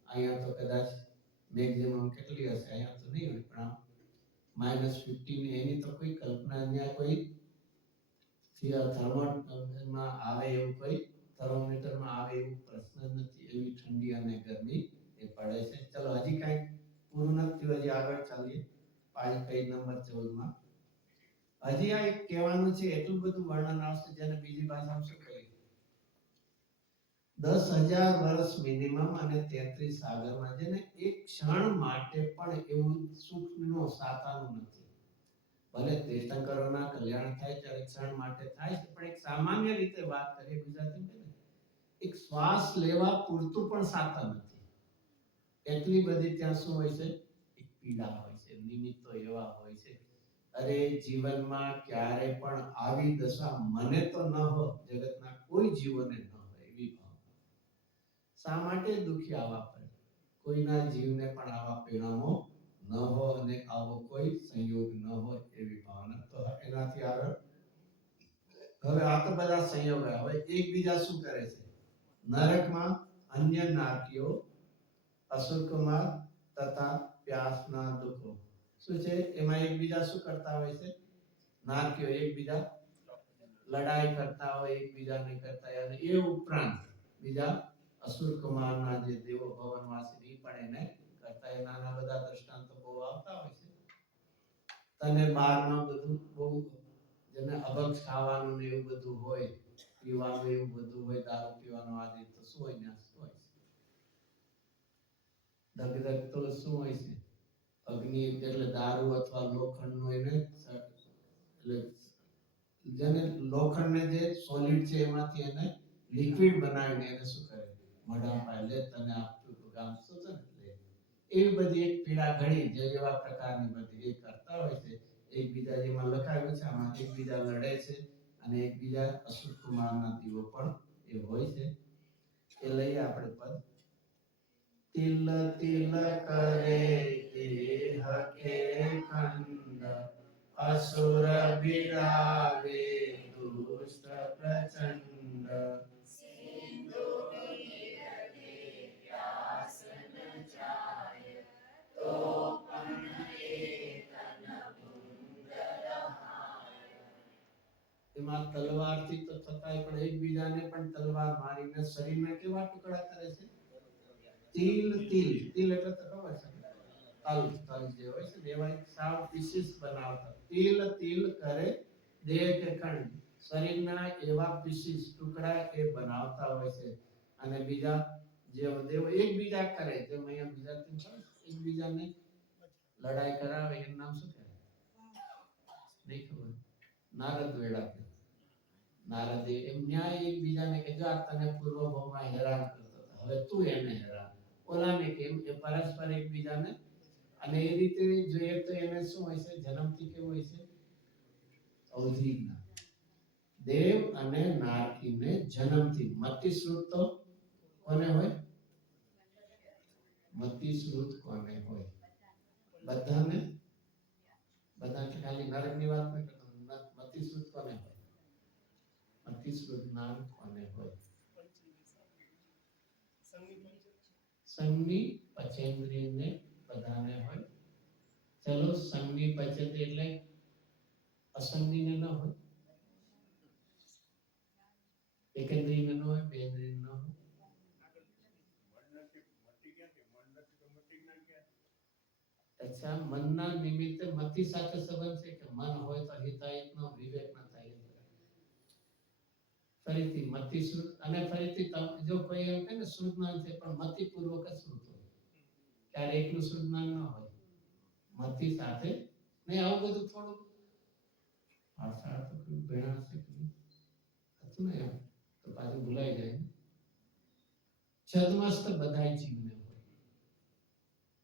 અહીંયા તો કદાચ મેક્સિમમ કેટલી હશે? અહીંયા તો નહીં હોય પણ -15 એની તો કોઈ કલ્પના અહીંયા કોઈ થર્મોમીટરમાં આવે એવું કોઈ થર્મોમીટરમાં આવે એવું પ્રશ્ન નથી. એવી ઠંડી અને ગરમી એ પડે છે. ચલો હજી કાંઈ પૂરું નથી, હજી આગળ ચાલીએ. પેજ નંબર 14 માં હજી આ એક કહેવાનું છે. એટલું બધું વર્ણન આવશે જેને બીજી ભાષામાં શું કહીએ? 10,000 વર્ષ મિનિમમ અને 33 સાગરમાં જેને એક ક્ષણ માટે પણ એવું સુખનો સાતાનું નથી. ભલે તીર્થંકરોના કલ્યાણ થાય ત્યારે ક્ષણ માટે થાય છે, પણ એક સામાન્ય રીતે વાત કરીએ ગુજરાતીમાં એક શ્વાસ લેવા પૂરતું પણ સાતા નથી. એટલી બધી ત્યાં શું હોય છે? એક પીડા હોય છે, નિમિત્તો એવા હોય છે. અરે જીવનમાં ક્યારે પણ આવી દશા મને તો ન હોય, જગતના કોઈ જીવોને ન હોય એવી ભાવના. શા માટે દુખી આવવા પડે? કોઈના જીવને પણ આવા પરિણામો ન હોય અને આવો કોઈ સંયોગ ન હોય એવી ભાવના. તો એનાથી આગળ હવે આ તો બધા સંયોગ હવે એકબીજા શું કરે છે? નરકમાં અન્ય નારકીઓ અસુરકુમાર તથા પ્યાસના દુઃખો શું છે? એમાં એકબીજા શું કરતા હોય છે? નારકીઓ એકબીજા લડાઈ કરતા હોય, એકબીજાને કરતા હોય. અને એ ઉપરાંત બીજા અસુરકુમારના જે દેવો ભવનવાસી પણ એને કરતા હોય. નાના બધા દ્રષ્ટાંતો બહુ આવતા હોય છે. તને બારમાં બધું બહુ જેને અભક્ષ ખાવાનું ને એવું બધું હોય, પીવાનું એવું બધું હોય, દારૂ પીવાનું આદિ, તો શું હોય ને શું હોય? દગદગ તો શું હોય છે? અગ્નિ એટલે દારૂ અથવા લોખંડનો એને એટલે જેને લોખંડને જે સોલિડ છે એમાંથી એને લિક્વિડ બનાવીને એને શું કરે? મોઢામાં પાડે તને આપતું ગામ શું છે ને એવી બધી એક પીડા ઘડી જે એવા પ્રકારની બધી એ કરતા હોય છે. એકબીજા જેમાં લખાયું છે આમાં એકબીજા લડે છે અને એકબીજા અસુર કુમારના દીવો પણ એ હોય છે. એ લઈએ આપણે પદ. તિલ તિલ કરે દેહ કે ખંડ असुर बिरावे दुष्ट प्रचंड सिंधु नीरदे व्यास न जाय तो पण एतन पुंडरहाय. એમાં તલવારથી તો થતાય પણ એકબીજાને પણ તલવાર મારીને શરીરને કેવા ટુકડા કરે છે? તિલ તિલ તિલ એટલે તો ખબર છે તલ તલ જે હોય છે એવા સાવ પીસીસ બનાવતા. તિલ તિલ કરે દેહ કે ખંડ શરીરના એવા પીસીસ ટુકડા એ બનાવતા હોય છે. અને બીજા જે દેવ એકબીજા કરે જેમ અહીંયા બીજા એકબીજાને લડાઈ કરાવે એનું નામ શું કહેવાય? નહીં ખબર. નારદ વેળા કે નારદે એમ ન્યાય એકબીજાને કે જો તને પૂર્વ ભાવમાં હેરાન કરતો હવે તું એને હેરાન ઓલાને કેમ એ પરસ્પર એકબીજાને. અને એ રીતે જોઈએ તો એને શું હોય છે? જન્મથી કેવું હોય છે? અવધિજ્ઞા. દેવ અને નારકીને જન્મથી મતિ શ્રુત તો કોને હોય? મતિ શ્રુત કોને હોય? બધાને? બધા કે ખાલી નરકની વાત ન કરતો, મતિ શ્રુત કોને હોય? મતિ શ્રુત જ્ઞાન કોને હોય? સંગની પચેન્દ્રિયને બધાને હોય. ચલો સંગની પચેન્દ્રિય એટલે અસંગની ન હોય, એકેન્દ્રિય ન હોય, બેન્દ્રિય ન હોય. અચ્છા, મનના નિમિત્તે મતિ સાથે સંબંધ છે કે મન હોય તો હિતાહિતનો વિવેક ન થાય? ફરીથી મતિ શ્રુત અને ફરીથી જો કોઈ એમ કહે ને શ્રુત જ્ઞાન છે પણ મતિ પૂર્વક જ શ્રુત હોય, ત્યારે એકલું શ્રુત જ્ઞાન ન હોય, મતિ સાથે નહીં. આવું બધું થોડું આસાર તો ભેણા છે હતું ને, એમ તો પાછું ભૂલાઈ જાય. છદમસ્ત બધા જીવને હોય,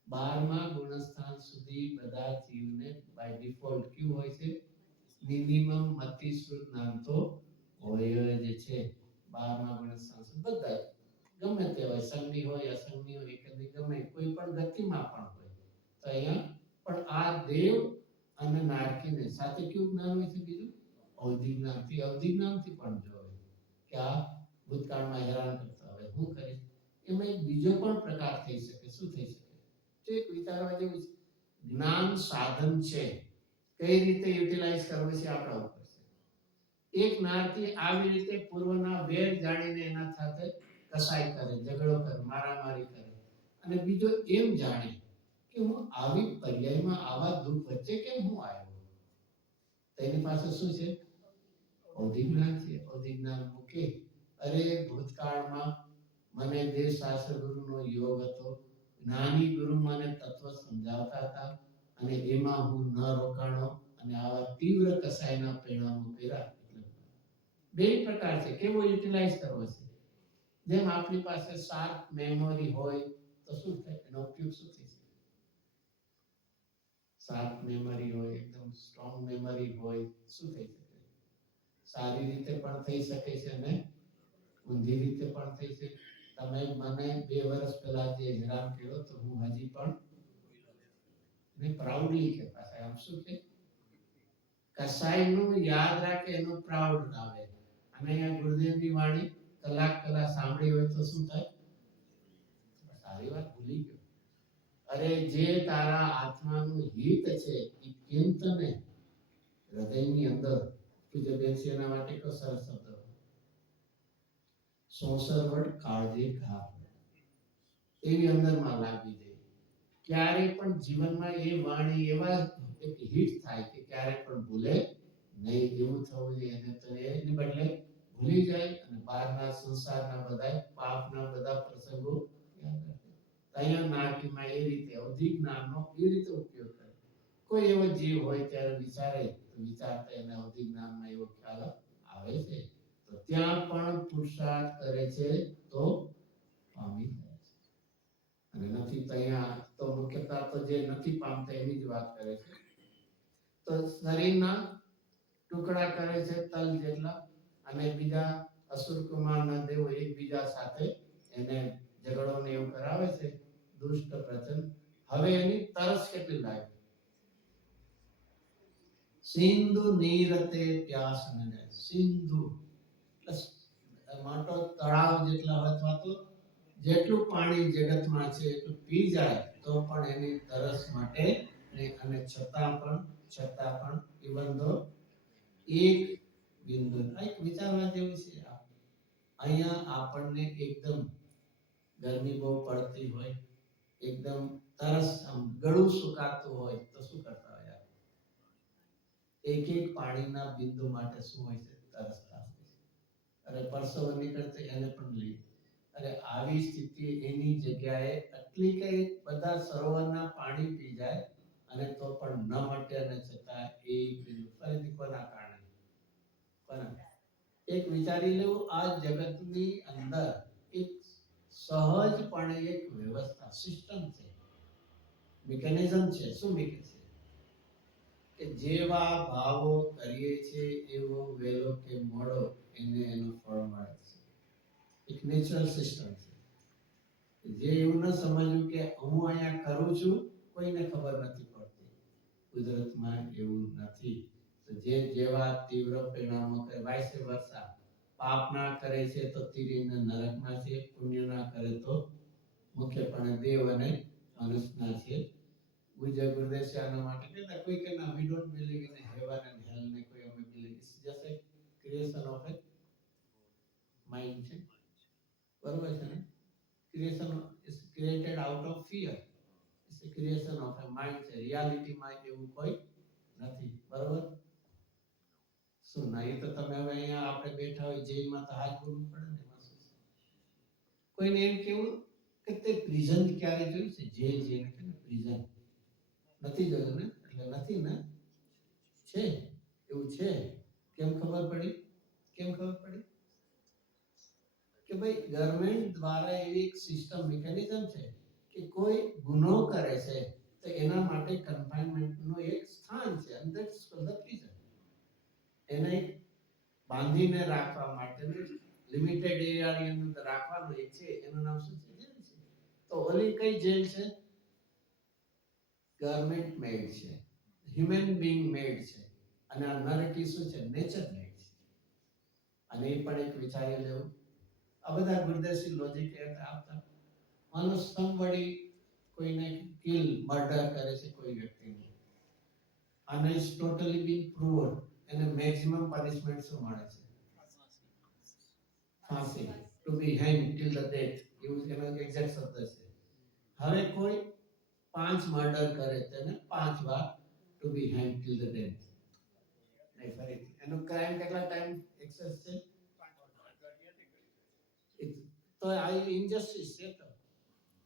12મા ગુણસ્થાન સુધી બધા જીવને બાય ડિફોલ્ટ ક્યુ હોય છે? મિનિમમ મતિ શ્રુત જ્ઞાન તો હોય જ છે. 12મા ગુણસ્થાન સુધી બધા ગમે તે હોય, સંગની હોય, અસંગની હોય, એકંદરી ગમે કોઈ પણ ગતિમાં પણ હોય. તો અહીંયા પણ આ દેવ અને નારકીને સાથે કયું જ્ઞાન હોય છે? બીજું અવધિ જ્ઞાનથી. અવધિ જ્ઞાનથી પણ જોવે કે આ ભૂતકાળમાં હેરાન કરતા હોય, હું કરીશ. એમાં એક બીજો પણ પ્રકાર થઈ શકે. શું થઈ શકે? તો એક વિચારવા જેવું છે. જ્ઞાન સાધન છે, કઈ રીતે યુટિલાઇઝ કરવું છે આપણા ઉપર છે. એક નારકી આવી રીતે પૂર્વના વેર જાણીને એના સાથે કસાય કરે, ઝઘડો કરે, મારામારી કરે, અને બીજો એમ જાણે કે હું આવી પર્યાયમાં આવા દુઃખ વચ્ચે કેમ હું આવ્યો. તેની પાસે શું છે? અવધિ જ્ઞાન છે. અવધિ જ્ઞાન મૂકે, અરે ભૂતકાળમાં મને દેવ શાસ્ત્ર ગુરુનો યોગ હતો, જ્ઞાની ગુરુ મને તત્વ સમજાવતા હતા, અને એમાં હું ન રોકાણો અને આવા તીવ્ર કસાયના પરિણામો કર્યા. બે પ્રકાર છે, કેવો યુટિલાઇઝ કરવો છે. જેમ આપણી પાસે શાર્પ મેમરી હોય તો શું થાય? એનો ઉપયોગ શું થઈ શકે? શાર્પ મેમરી હોય, એકદમ સ્ટ્રોંગ મેમરી હોય, શું થઈ શકે? સારી રીતે પણ થઈ શકે છે અને ઊંધી રીતે પણ થઈ શકે. તમે મને 2 વર્ષ પહેલા જે હેરાન કર્યો તો હું હજી પણ ને પ્રાઉડલી કે પાછા આમ શું કે કસાયનું યાદ રાખે એનું પ્રાઉડ આવે. અને અહીંયા ગુરુદેવની વાણી કલાક સાંભળી હોય તો શું થાય? સારી વાત ભૂલી ગયો. અરે જે તારા આત્માનું હિત છે એ કેમ તને હૃદયની અંદર પૂજ્ય બેનસીના માટે કો સરસ શબ્દ સોસરવડ કાળજી ઘા એવી અંદરમાં લાગી જાય. ક્યારે પણ જીવનમાં એ વાણી એવા એક હિટ થાય કે ક્યારે પણ ભૂલે નહીં. એવું થવું જોઈએ. અને તો એની બદલે ભૂલી જાય અને બહારના સંસારના બધા પાપના બધા પ્રસંગો યાદ રાખે. અહીંયા નારકીમાં એ રીતે અવધિ જ્ઞાનનો એ રીતે ઉપયોગ કરે. કોઈ એવો જીવ હોય ત્યારે વિચારે તો વિચારતા એને અવધિ જ્ઞાનમાં એવો ખ્યાલ આવે છે, તો ત્યાં પણ પુરુષાર્થ કરે છે તો પામી જાય છે. અને નથી તો અહીંયા તો મુખ્યતઃ તો જે નથી પામતા એની જ વાત કરે છે. તો શરીરના ટુકડા કરે છે તલ જેટલા, અને બીજા અસુર કુમારના દેવો એકબીજા સાથે એને ઝઘડો ને એવું કરાવે છે, દુષ્ટ પ્રચંડ. હવે એની તરસ કેટલી લાગે. સિંધુ નીરતે પ્યાસ ન જાય. સિંધુ એટલે મોટો તળાવ જેટલા હોય અથવા તો જેટલું પાણી જગતમાં છે એટલું પી જાય તો પણ એની તરસ માટે અને છતાં પણ ઇવન ધો એક બિંદુ એક વિચારવા જેવું છે. અહીંયા આપણને એકદમ ગરમી બહુ પડતી હોય, એકદમ તરસ આમ ગળું સુકાતું હોય તો શું કરતા હોય? એક પાણીના બિંદુ માટે શું હોય છે? તરસતા હોય છે. અરે પરસેવો નીકળતો એને પણ લઈ. અરે આવી સ્થિતિ એની જગ્યાએ આટલી કઈ બધા સરોવરના પાણી પી જાય અને તો પણ ન મટે, અને છતાં એ બિંદુ ફરીથી કોના કારણે? એક વિચારી લેવું, આ જગતની અંદર એક સહજપણે એક વ્યવસ્થા સિસ્ટમ છે, મિકેનિઝમ છે. શું મિકેનિઝમ? કે જેવા ભાવો કરીએ છે એવો વેલો કે મોડો એને એનું ફળ મળે છે. એક નેચરલ સિસ્ટમ છે. જે એવું ન સમજ્યું કે હું અહીંયા કરું છું કોઈને ખબર નથી પડતી. કુદરતમાં એવું નથી. તો જે જેવા તીવ્ર પરિણામો કરે વાઇસ વર્સા, પાપ ના કરે છે તો તીરીને નરકમાં છે, પુણ્ય ના કરે તો મુખ્યપણે દેવ અને મનુષ્યના છે. પૂજ્ય ગુરુદેવ આના માટે કહેતા કોઈ કે ના, we don't believe in heaven and hell ને કોઈ અમે believe it's just a creation of a mind છે. બરોબર છે ને? Creation is created out of fear. It's a creation of a mind છે. રિયાલિટીમાં એવું કોઈ નથી. બરોબર? શું નહીં તો તમે હવે અહીંયા આપણે બેઠા હોય જેલમાં તો હાથ બોલવું પડે ને. એમાં શું છે? કોઈને એમ કેવું કે તે પ્રિઝન ક્યારે જોયું છે? જેલ જેને કે પ્રિઝન નથી જોયું ને, એટલે નથી ને, છે એવું છે. કેમ ખબર પડી? કેમ ખબર પડી? કે ભાઈ ગવર્નમેન્ટ દ્વારા એવી એક સિસ્ટમ મિકેનિઝમ છે કે કોઈ ગુનો કરે છે તો એના માટે કન્ફાઇનમેન્ટનું એક સ્થાન છે, અને ધેટ્સ ધ પ્રિઝન. એને બાંધીને રાખવા માટેનું લિમિટેડ એરિયાની અંદર રાખવાનું એક છે, એનું નામ શું છે? જેલ છે. તો ઓલી કઈ જેલ છે? ગવર્નમેન્ટ મેડ છે, હ્યુમન બીંગ મેડ છે. અને આ નરકી શું છે? નેચર મેડ છે. અને એ પણ એક વિચારી લેવું. આ બધા ગુરુદેવજી લોજિક આપતા. માનો somebody કોઈને કિલ મર્ડર કરે છે કોઈ વ્યક્તિને, અને ઇઝ ટોટલી બીન પ્રૂવડ, એને મેક્સિમમ પનિશમેન્ટ શું મળે છે? ફાંસી. To be hang till the death, એવું એનો એક્ઝેક્ટ શબ્દ છે. હવે કોઈ 5 મર્ડર કરે તેને 5 વાર to be hang till the death. નહીં, ફરીથી એનો ક્રાઇમ કેટલા ટાઈમ એક્સેસ છે? તો આ ઇનજસ્ટિસ છે. તો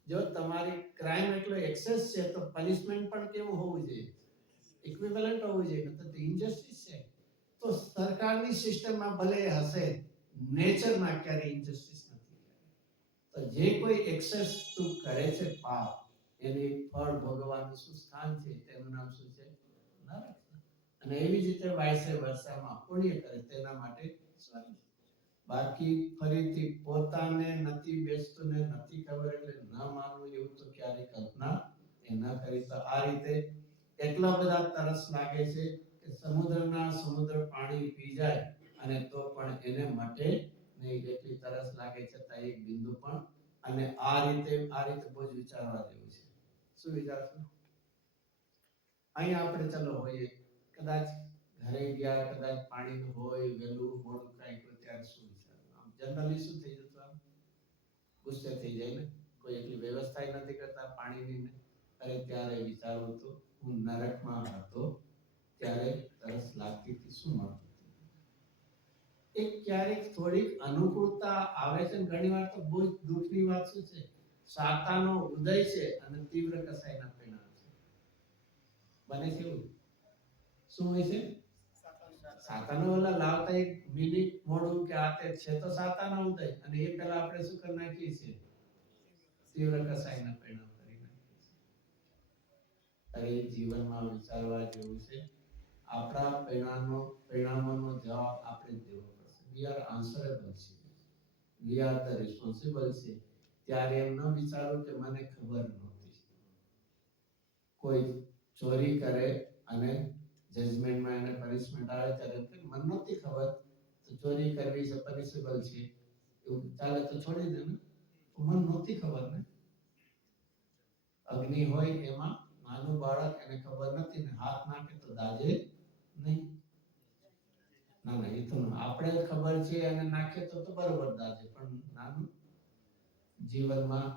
જો તમારી ક્રાઇમ એટલો એક્સેસ છે તો પનિશમેન્ટ પણ કેવું હોવું જોઈએ? ઇક્વિવેલન્ટ હોવું જોઈએ. તો ઇનજસ્ટિસ છે. તો સરકારની સિસ્ટમમાં ભલે હશે, નેચરમાં ક્યારે ઇનજસ્ટિસ નથી. તો જે કોઈ એક્સેસ તું કરે છે પાપ, એની ફળ ભોગવવાનું શું સ્થાન છે? તેનું નામ શું છે? નરક. અને એવી જ રીતે વાઇસ વર્ષામાં પુણ્ય કરે તેના માટે સ્વર્ગ. બાકી ફરીથી પોતાને નથી બેસતું ને નથી ખબર એટલે ન માનવું, એવું તો ક્યારે કલ્પના એ ન કરી. તો આ રીતે એટલા બધા તરસ લાગે છે કે સમુદ્ર પાણી પી જાય અને તો પણ એને માટે નહીં, એટલી તરસ લાગે છે ત્યાં એક બિંદુ પણ. અને આ રીતે બહુ જ વિચારવા જેવું છે. શું વિચારશો? અહીં આપણે ચલો હોઈએ, કદાચ ઘરે ગયા, કદાચ પાણી હોય વેલું મોડું કાંઈ કોઈ, ત્યારે શું વિચારવું? આમ જનરલી શું થઈ જતું? આમ ગુસ્સે થઈ જાય ને, કોઈ એટલી વ્યવસ્થા નથી કરતા પાણીની. અરે ત્યારે વિચારવું તો હું નરકમાં હતો ત્યારે તરસ લાગતી હતી, શું મળતું? એક ક્યારેક થોડીક અનુકૂળતા આવે છે. ઘણીવાર તો બહુ દુઃખની વાત શું છે? સાતાનો ઉદય છે અને તીવ્ર કસાયના પરિણામ છે. બને છે એવું. શું હોય છે? સાતાનો ઓલા લાવતા એક મિનિટ મોડું કે આતે છે તો સાતાનો ઉદય, અને એ પહેલા આપણે શું કરી નાખીએ છીએ? તીવ્ર કસાયના પરિણામ કરી નાખીએ છીએ. અરે જીવનમાં વિચારવા જેવું છે. આપણા પરિણામોનો જવાબ આપણે જ દેવો પડશે. વી આર આન્સરેબલ છે, વી આર ધ રિસ્પોન્સિબલ છે. ત્યારે એમ ન વિચારો કે મને ખબર નહોતી. કોઈ ચોરી કરે અને જજમેન્ટમાં એને પનિશમેન્ટ આવે ત્યારે મને નહોતી ખબર, તો ચોરી કરવી છે પનિશેબલ છે, એવું ચાલે તો છોડી દે ને. મને નહોતી ખબર ને. અગ્નિ હોય એમાં નાનું બાળક, એને ખબર નથી ને હાથ નાખે તો દાજે નહીં. ના ના, એ તો આપણે ખબર છે અને નાખીએ તો બરોબર દાજે, પણ નાનું. જીવનમાં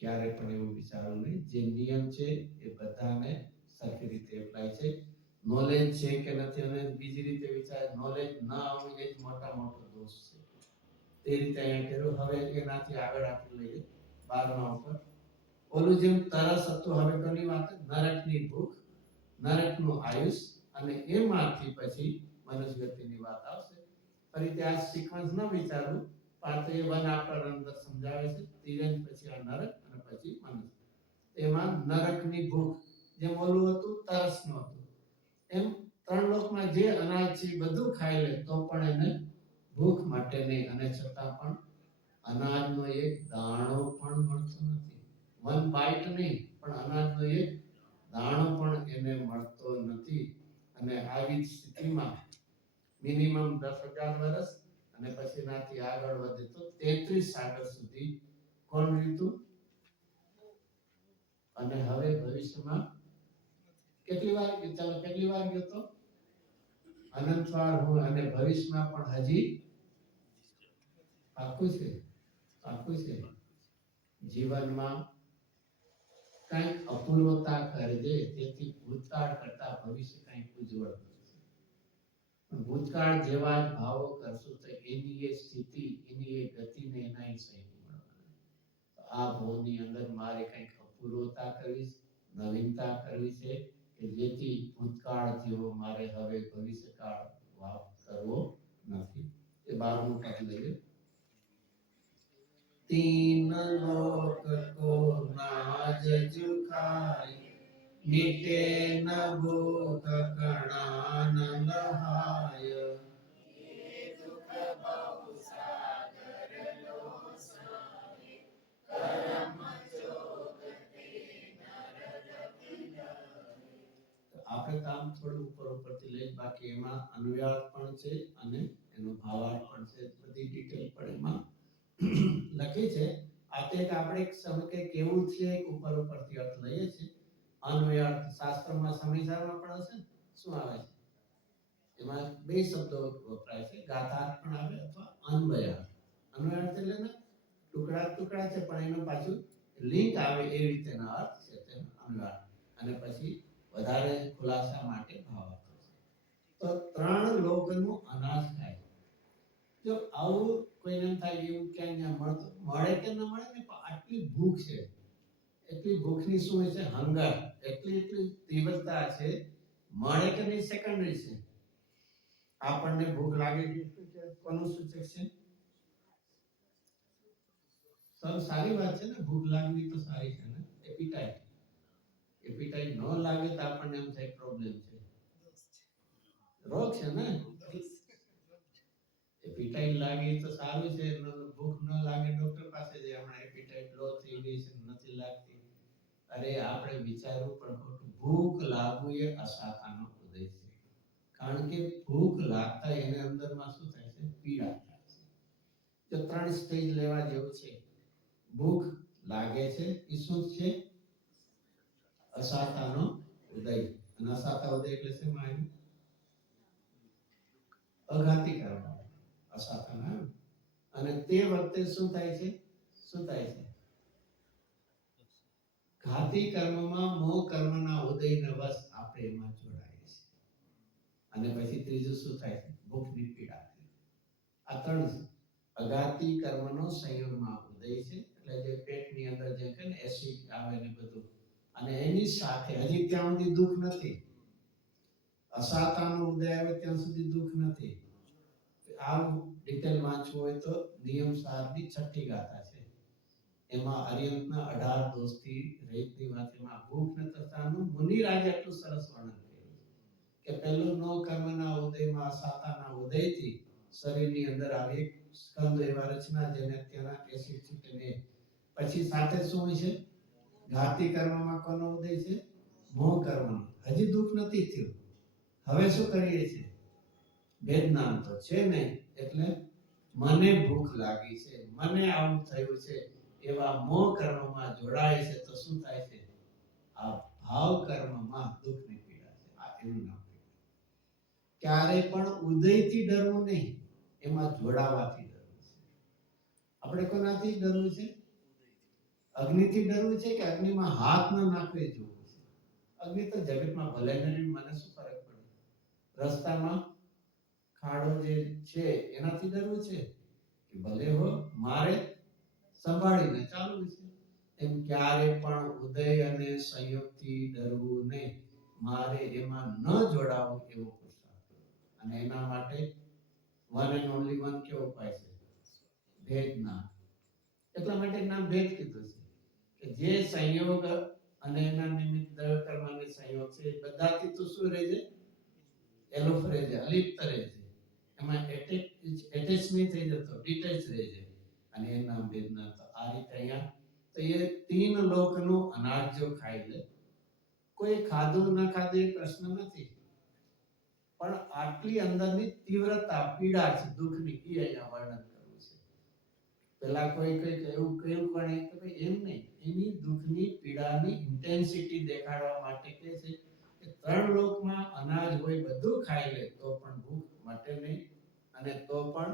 ક્યારે પણ એવું વિચારવું નહીં. જે નિયમ છે એ બધાને સરખી રીતે એપ્લાય છે. નોલેજ છે કે નથી, અને બીજી રીતે વિચાર, નોલેજ ના આવવું એ જ મોટો દોષ છે. તે રીતે અહીંયા કર્યું. હવે એનાથી આગળ આપણે લઈએ 12મા ઉપર. ઓલું જેમ તરસ હતું, હવે કોની વાત? નરકની ભૂખ, નરકનું આયુષ, અને એમાંથી પછી મનુષ્ય ગતિની વાત આવશે. ફરીથી આ સિક્વન્સ ન વિચારવું, પાર્ટ એ 1 આફ્ટર અંદર સમજાવે છે. તિરંજ પછી આ નરક અને પછી મનુષ્ય. એમાં નરકની ભૂખ, જેમ ઓલું હતું તરસનું હતું, એમ 3 લોકમાં જે અનાજ છે બધું ખાઈ લે તો પણ એને ભૂખ માટે નહીં, અને છતાં પણ અનાજનો એક દાણો પણ મળતો નથી. વન બાઈટ નહીં, પણ અનાજનો એક દાણો પણ એને મળતો નથી. અને આવી સ્થિતિમાં મિનિમમ 10,000 વર્ષ અને પછીનાથી આગળ વધે તો 33 સાગર સુધી કોણ રીતું. અને હવે ભવિષ્યમાં કેટલી વાર ગયો તો અનંતવાર હું અને ભવિષ્યમાં પણ હજી પાકું છે જીવનમાં કંઈક અપૂર્વતા કરજે, તેથી ભૂતકાળ કરતા ભવિષ્ય કંઈક ઉજ્જવળ થશે. ભૂતકાળ જેવા જ ભાવો કરશું તો એની એ સ્થિતિ, એની એ ગતિને એના સહી મળવાના. આ ભાવની અંદર મારે કંઈક અપૂર્વતા કરવી, નવીનતા કરવી છે કે જેથી ભૂતકાળ જેવો મારે હવે ભવિષ્યકાળ ભાવ કરવો નથી. એ 12મું પદ લઈએ. तीन लोक को नाज जुखाई, मिटे न भूख कणान लहाय। ये दुख बहु सागर लो साई, कर्म जोग ते नरगति जाय। આપણે કામ થોડું ઉપરથી લઈ, બાકી એમાં અન્વયાર્થ પણ છે અને એનો ભાવાર્થ પણ છે. બધી ડિટેલ પણ એમાં લખી છે. આ તે આપણે સમય કે કેવું છે ઉપરથી અર્થ લઈએ છીએ. અન્વયાર્થ શાસ્ત્રમાં સમીસારમાં પણ હશે. શું આવે છે એમાં બે શબ્દો વપરાય છે, ગાથાર્થ પણ આવે અથવા અન્વયાર્થ. અન્વયાર્થ એટલે ને ટુકડા છે પણ એનો પાછું લિંક આવે એ રીતેનો અર્થ છે તે અન્વયાર્થ. અને પછી વધારે ખુલાસા માટે ભાવાર્થ છે. તો 3 લોકનું અનાજ ખાય. જો આવું કોઈને એમ થાય એવું ક્યાંય મળે કે ન મળે ને, પણ આટલી ભૂખ છે, એટલી ભૂખની શું છે, હંગર, એટલી તીવ્રતા છે, મળે કે નહીં સેકન્ડરી છે. આપણને ભૂખ લાગે છે શું છે, કોનું સૂચક છે? સર સારી વાત છે ને, ભૂખ લાગવી તો સારી છે ને. એપિટાઇટ ન લાગે તો આપણને એમ થાય પ્રોબ્લેમ છે, રોગ છે ને. એપિટાઇટ લાગે તો સારું છે, ભૂખ ન લાગે ડોક્ટર પાસે જઈએ, હમણાં એપિટાઇટ લો થઈ ગઈ છે, નથી લાગતી. અરે આપણે વિચારવું પણ ખોટું. ભૂખ લાગવું એ અસાતાનો ઉદય છે. કારણ કે ભૂખ લાગતા એને અંદરમાં શું થાય છે, પીડા થાય છે. જો 3 સ્ટેજ લેવા જેવું છે. ભૂખ લાગે છે એ શું છે, અસાતાનો ઉદય. અને અસાતા ઉદય એટલે શું માયનું, અઘાતી કર્મ, અસાતાના. અને તે વખતે શું થાય છે, ઘાતી કર્મમાં મોહ કર્મના ઉદયને વશ આપણે એમાં જોડાઈએ છીએ. અને પછી ત્રીજું શું થાય છે, ભૂખની પીડા. આ 3 અઘાતી કર્મનો સંયોગમાં ઉદય છે. એટલે જે પેટની અંદર જે કે ને એસિડ આવે ને બધું, અને એની સાથે હજી ત્યાં સુધી દુઃખ નથી. અસાતાનો ઉદય આવે ત્યાં સુધી દુઃખ નથી. આ ડિટેલ વાંચવું હોય તો નિયમ સારની 6ઠી ગાથા છે. એમાં અરિહંતના 18 દોષથી રહિતની વાતમાં ભૂખ ને તરસાનું મુનિરાજે એટલું સરસ વર્ણન કર્યું કે પહેલું નો કર્મના ઉદયમાં અસાતાના ઉદયથી શરીરની અંદર આવી સ્કંદ એવા રચના જેને તેના એસિડ છૂટે. પછી સાથે શું છે, ઘાતી કર્મમાં કોનો ઉદય છે, મોહ કર્મનો. હજી દુઃખ નથી થયું. હવે શું કરીએ છીએ, વેદના તો છે નહીં, એટલે મને ભૂખ લાગી છે, મને આવું થયું છે, એવા મોહ કર્મમાં જોડાય છે. તો શું થાય છે, આ ભાવ કર્મમાં દુઃખની પીડા છે. આ એનું નામ. ક્યારે પણ ઉદયથી ડરવું નહીં, એમાં જોડાવાથી ડરવું છે. આપણે કોનાથી ડરવું છે, અગ્નિથી ડરવું છે કે અગ્નિમાં હાથ ન નાખે જોવું છે. અગ્નિ તો જગતમાં ભલે નહીં, મને શું ફરક પડે. રસ્તામાં ખાડો જે છે એનાથી ડરવું છે કે ભલે હો, મારે સંભાળીને ચાલવું છે. એમ ક્યારે પણ ઉદય અને સંયોગથી ડરવું નહીં, મારે એમાં ન જોડાવું એવો પુરુષાર્થ. અને એના માટે વન એન્ડ ઓનલી વન કેવો ઉપાય છે, ભેદના. એટલા માટે નામ ભેદ કીધું છે કે જે સંયોગ અને એના નિમિત્ત કર્મની સંયોગ છે, બધાથી તો શું રહે છે, એલોફ રહે છે, અલિપ્ત રહે છે. એમાં એટેચ નહીં થઈ જતો, ડિટેચ રહે છે. અને એના વેદના. તો આ રીતે અહીંયા તો એ 3 લોકનું અનાજ જો ખાઈ લે, કોઈ ખાધું ન ખાધું એ પ્રશ્ન નથી, પણ આટલી અંદરની તીવ્રતા પીડા છે દુઃખની એ અહીંયા વર્ણન કરવું છે. પેલા કોઈ એવું કહ્યું પણ કે ભાઈ એમ નહીં, એની દુઃખની પીડાની ઇન્ટેન્સિટી દેખાડવા માટે કહે છે કે 3 લોકમાં અનાજ હોય બધું ખાઈ લે તો પણ ભૂખ મટે નહીં, અને તો પણ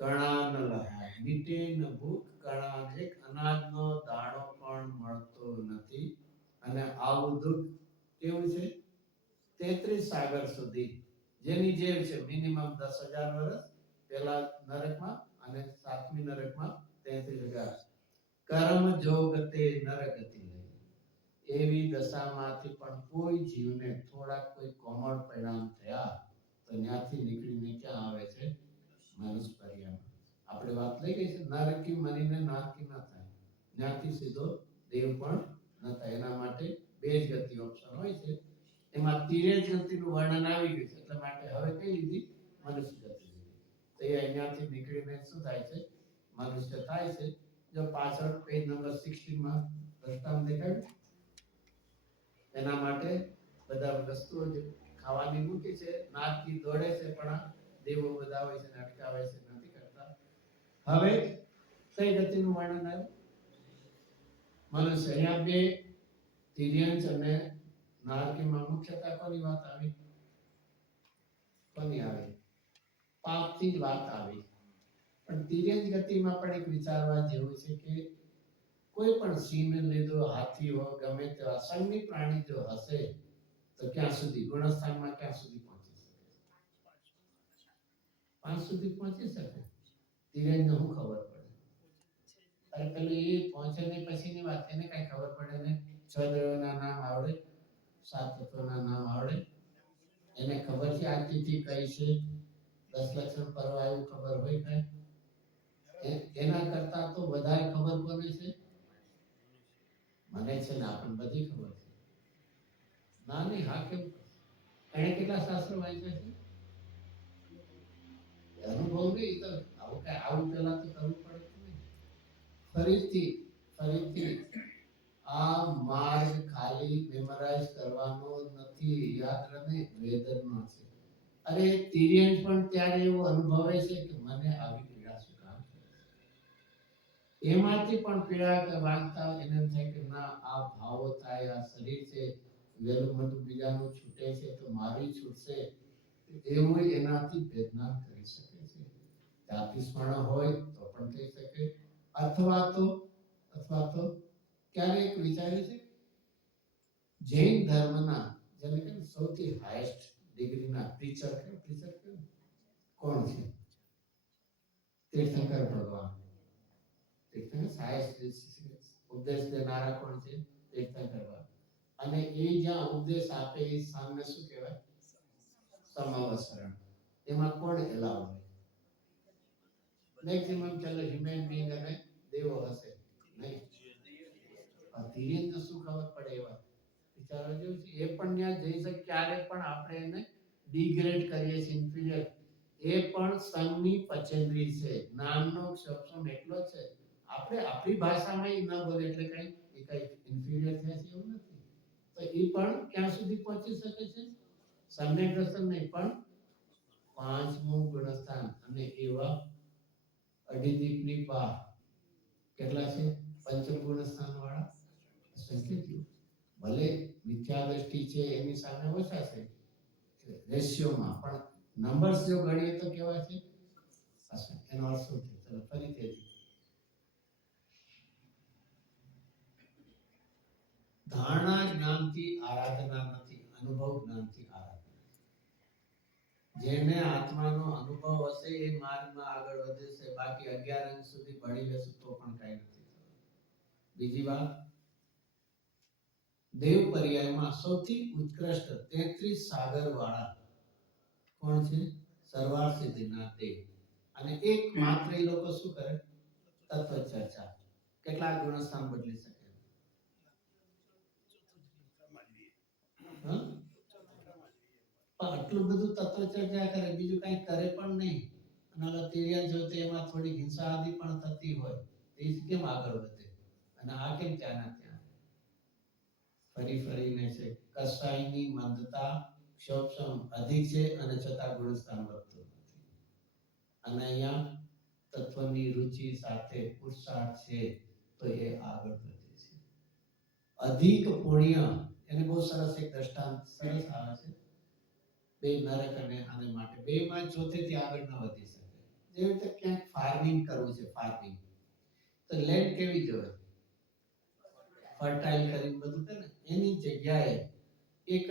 કણા ન લહાય, મીટે ન ભૂખ કણા, એક અનાજનો દાણો પણ મળતો નથી. અને આવું દુઃખ કેવું છે? 33 સાગર સુધી, જેની જેવ છે મિનિમમ 10,000 વર્ષ પહેલા નરકમાં અને 7મી નરકમાં 33,000. કર્મ જોગતે નરગતિ, એવી દશામાંથી પણ કોઈ જીવને થોડા કોઈ કોમળ પરિણામ થયા તો ત્યાંથી નીકળીને ક્યાં આવે છે? મનુષ્ય પર્યાય. આપણે વાત લઈ ગઈ છે નરકી મરીને નારકી ન થાય, ત્યાંથી સીધો દેવ પણ ન થાય. એના માટે 2 જ ગતિ ઓપ્શન હોય છે, એમાં તિર્યક ગતિનું વર્ણન આવી ગયું છે, એટલા માટે હવે કઈ લીધી? મનુષ્ય ગતિ લીધી. તો એ અહીંયાથી નીકળીને શું થાય છે? મનુષ્ય થાય છે. જો પાછળ પેજ નંબર 16 માં દ્રષ્ટાંત દેખાડ્યું, એના માટે બધા વસ્તુઓ જે ખાવાની મૂકી છે, નાકથી દોડે છે પણ દેવો બધા હોય છે, અટકાવે છે, નથી કરતા. હવે કઈ ગતિનું વર્ણન આવ્યું? મનુષ્ય. અહીંયા 2 તિર્યંચ અને નારકીમાં મુખ્યતા કોની વાત આવી? કોની આવી? પાપથી જ વાત આવી. પણ તિર્યંચ ગતિમાં પણ એક વિચારવા જેવું છે કે કોઈ પણ સિંહ લીધો, હાથી હોય, ગમે તેવા સંગી પ્રાણી જો હશે તો ક્યાં સુધી ગુણસ્થાનમાં ક્યાં સુધી પહોંચી શકે? 5 સુધી પહોંચી શકે. તિર્યંચને શું ખબર પડે? અરે પેલું એ પહોંચે ને પછીની વાત, એને કઈ ખબર પડે ને? 6 દેવોના નામ આવડે, 7 તત્વોના નામ આવડે, એને ખબર છે આ તિથિ કઈ છે, 10 લક્ષણ પર્વ આવ્યું ખબર હોય કઈ? એના કરતા તો વધારે ખબર કોને છે? મને છે ને, આપણને બધી ખબર છે. ના નહીં, હા કેમ? એને કેટલા શાસ્ત્રો વાંચ્યા છે? અનુભવ નહીં તો આવું પેલા તો કરવું પડે ને. ફરીથી આ માર્ગ ખાલી મેમરાઇઝ કરવાનો નથી, યાદ રહે, વેદનનો છે. અરે તિર્યંચ પણ ત્યારે એવું અનુભવે છે કે મને આવી પીડા શું કામ થાય? એમાંથી પણ પીડા કે વાંચતા એને થાય કે ના, આ ભાવો થાય, આ શરીર છે, વેલું મોટું બીજાનું છૂટે છે તો મારી છૂટશે, એવું એનાથી વેદના કરી શકે છે. જાતિ સ્મરણ હોય તો પણ થઈ શકે, અથવા તો ક્યારેક વિચાર્યું છે જૈન ધર્મના જેને કે સૌથી હાઈએસ્ટ ડિગ્રીના ટીચર કોણ છે? તીર્થંકર ભગવાન. તીર્થંકર હાઈએસ્ટ ઉપદેશ દેનારા કોણ છે? તીર્થંકર ભગવાન. અને એ જ્યાં ઉપદેશ આપે એ સામે શું કહેવાય? સમવસરણ. એમાં કોણ એલાવ હોય? મેક્સિમમ ચાલો હ્યુમન બીંગ અને દેવો હશે નહીં. તિર્યંચને શું ખબર પડે? એવા વિચારો જેવું છે. એ પણ ત્યાં જઈ શકે, ક્યારે પણ આપણે એને ડિગ્રેડ કરીએ છીએ, ઇન્ફિરિયર. એ પણ સંઘની પચેન્દ્રી છે, નામનો સક્ષમ એટલો છે. આપણે આપણી ભાષામાં ન બોલે એટલે કઈ ઇન્ફિરિયર થાય છે એવું નથી. તો એ પણ ક્યાં સુધી પહોંચી શકે છે? સમ્યક દર્શન નહીં, પણ 5મું ગુણસ્થાન. અને એવા અઢીદીપની બહાર કેટલા છે? પંચમ ગુણસ્થાન વાળા સંકેતિયો. ભલે મિથ્યા દ્રષ્ટિ છે એની સામે ઓછા છે રેશિયોમાં, પણ નંબર્સ જો ગણીએ તો કેવા છે? એનો અર્થ શું છે? ચલો ફરીથી ધારણા જ્ઞાનથી આરાધના નથી, અનુભવ જ્ઞાનથી આરાધના. જેને આત્માનો અનુભવ હશે એ માર્ગમાં આગળ વધે છે. બાકી 11 અંક સુધી ભણી લેશું તો પણ કઈ નથી થતું. બીજી વાત, દેવ પર્યાયમાં સૌથી ઉત્કૃષ્ટ 33 સાગર વાળા કોણ છે? સરવાળ સિદ્ધિના દેવ. અને એક માત્ર એ લોકો શું કરે? તત્વ ચર્ચા. કેટલા ગુણસ્થાન બદલી શકે? આટલું બધું તત્વ ચર્ચા કરે, બીજું કઈ કરે પણ નહીં. અને તિર્યન જો એમાં થોડી હિંસા આદિ પણ થતી હોય એ કેમ આગળ વધે અને આ કેમ ત્યાંના ત્યાં ફરીને છે કસાયની મંદતા ક્ષોભસમ અધિક છે અને છતાં ગુણસ્થાન વધતું નથી અને અહીંયા તત્વની રુચિ સાથે પુરુષાર્થ છે તો એ આગળ વધે છે અધિક પુણ્ય એને બહુ સરસ એક દ્રષ્ટાંત સરસ આવે છે બે નરક અને આને માટે બે માં ચોથેથી આગળ ન વધી શકે જેવી રીતે ક્યાંક ફાર્મિંગ કરવું છે ફાર્મિંગ તો લેન્ડ કેવી જોઈએ ફર્ટાઇલ કરી બધું કરે એની જગ્યાએ એક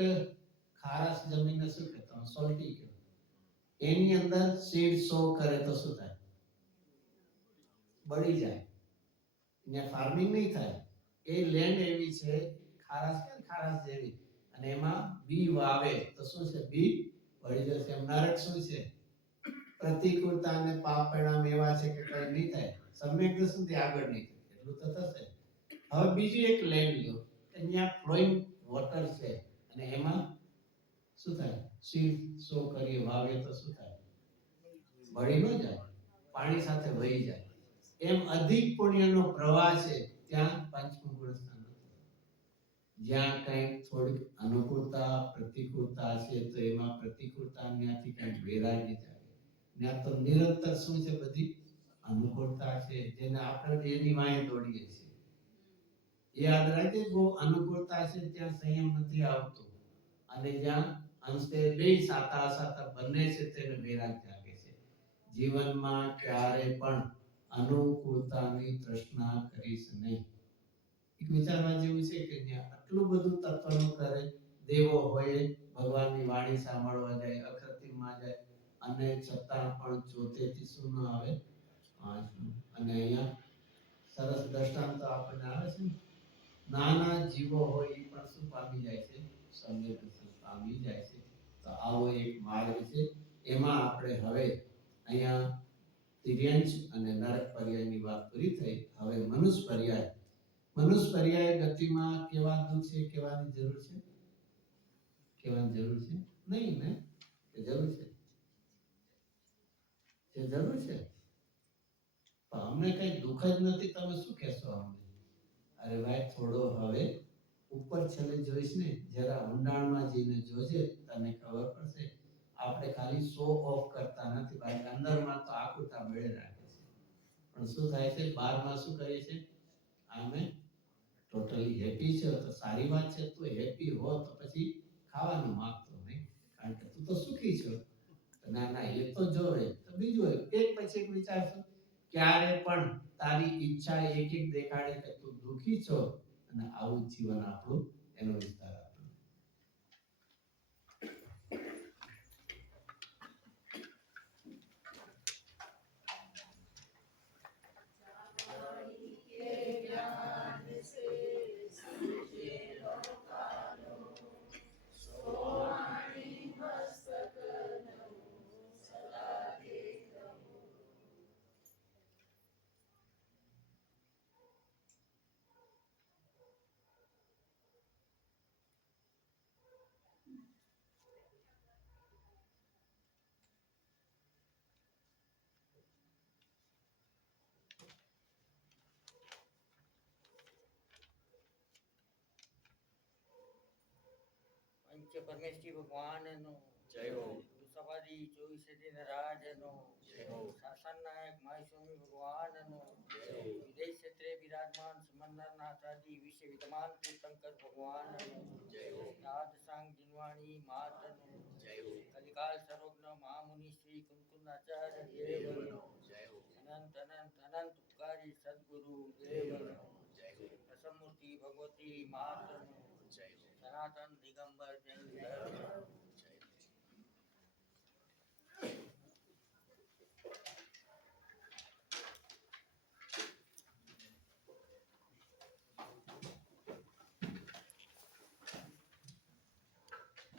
ખારાશ જમીનને શું કહેતા સોલ્ટી કહેવાય એની અંદર સીડ સો કરે તો શું થાય બળી જાય અહીંયા ફાર્મિંગ નહીં થાય એ લેન્ડ એવી છે ખારાશ જેવી અને એમાં બી વાવે તો શું છે બી બળી જશે એમ નરક શું છે પ્રતિકૂળતા અને પાપ પરિણામ એવા છે કે કઈ નહીં થાય સમ્યક સુધી આગળ નહીં થાય એટલું તો થશે હવે બીજી એક લેન્ડ લ્યો અહીંયા ફ્લોઈંગ વોટર છે અને એમાં શું થાય સીડ સો કરીએ વાવીએ તો શું થાય બળી ન જાય પાણી સાથે વહી જાય એમ અધિક પુણ્યનો પ્રવાહ છે ત્યાં પંચમું ગુણસ્થાન જ્યાં કંઈક થોડીક અનુકૂળતા પ્રતિકૂળતા છે તો એમાં પ્રતિકૂળતા ત્યાંથી કંઈક વેરાઈ જાય ત્યાં તો નિરંતર શું છે બધી અનુકૂળતા છે જેને આપણે એની વાંહે દોડીએ છીએ યાદ રાખજે બહુ અનુકૂળતા છે ત્યાં સંયમ નથી આવતો અને જ્યાં અંતે બે સાતા અસાતા બંને છે તેને વેરાગ જાગે છે જીવનમાં ક્યારે પણ અનુકૂળતાની તૃષ્ણા કરીશ નહીં એક વિચારવા જેવું છે કે જ્યાં આટલું બધું તત્વનું કરે દેવો હોય ભગવાનની વાણી સાંભળવા જાય અકૃતિમાં જાય અને છતાં પણ જોતેથી શું ન આવે અને અહીંયા સરસ દ્રષ્ટાંત આપણને આવે છે નાના જીવો હોય એ પણ શું પામી જાય છે સમ્યક પામી જાય છે તો આવો એક માર્ગ છે એમાં આપણે હવે અહીંયા તિર્યંશ અને નરક પર્યાયની વાત પૂરી થઈ હવે મનુષ્ય પર્યાય ગતિમાં કેવા દુઃખ છે કેવાની જરૂર છે કેવાની જરૂર છે નહીં ને કે જરૂર છે જે જરૂર છે પણ અમને કઈ દુઃખ જ નથી તમે શું કહેશો અમને અરે ભાઈ થોડો હવે ઉપર છેલ્લે જોઈશ ને જરા ઊંડાણમાં જઈને જોજે તને ખબર પડશે આપણે ખાલી શો ઓફ કરતા નથી ભાઈ અંદરમાં તો આકુતા મેળે રાખે છે પણ શું થાય છે બહારમાં શું કરીએ છે આમે ટોટલી હેપી છે તો સારી વાત છે તું હેપી હો તો પછી ખાવાનું માંગતો નહીં કારણ કે તું તો સુખી છો ના ના એ તો જોવે તો બીજું એક પછી એક વિચારશું ક્યારે પણ તારી ઈચ્છા એક દેખાડે કે તું દુખી છો અને આવું જીવન આપણું એનો વિસ્તાર આપણો पंच परमेश्वरी भगवान नो जय हो सवारी 24 दिन राज नो जय हो शासन नायक माई स्वामी भगवान नो जय हो विदेश क्षेत्रे विराजमान समंदरनाथ आदि विश्व विद्यमान तीर्थंकर भगवान नो जय हो नाथ सांग जिनवाणी मात नो जय हो कलिकाल सर्वज्ञ महामुनि श्री कुंकुमाचार्य देव नो जय हो अनंत अनंत अनंत उपकारी सद्गुरु देव नो जय हो प्रसन्नमूर्ति भगवती मात नो जय हो सनातन दिगंबर जैन धर्म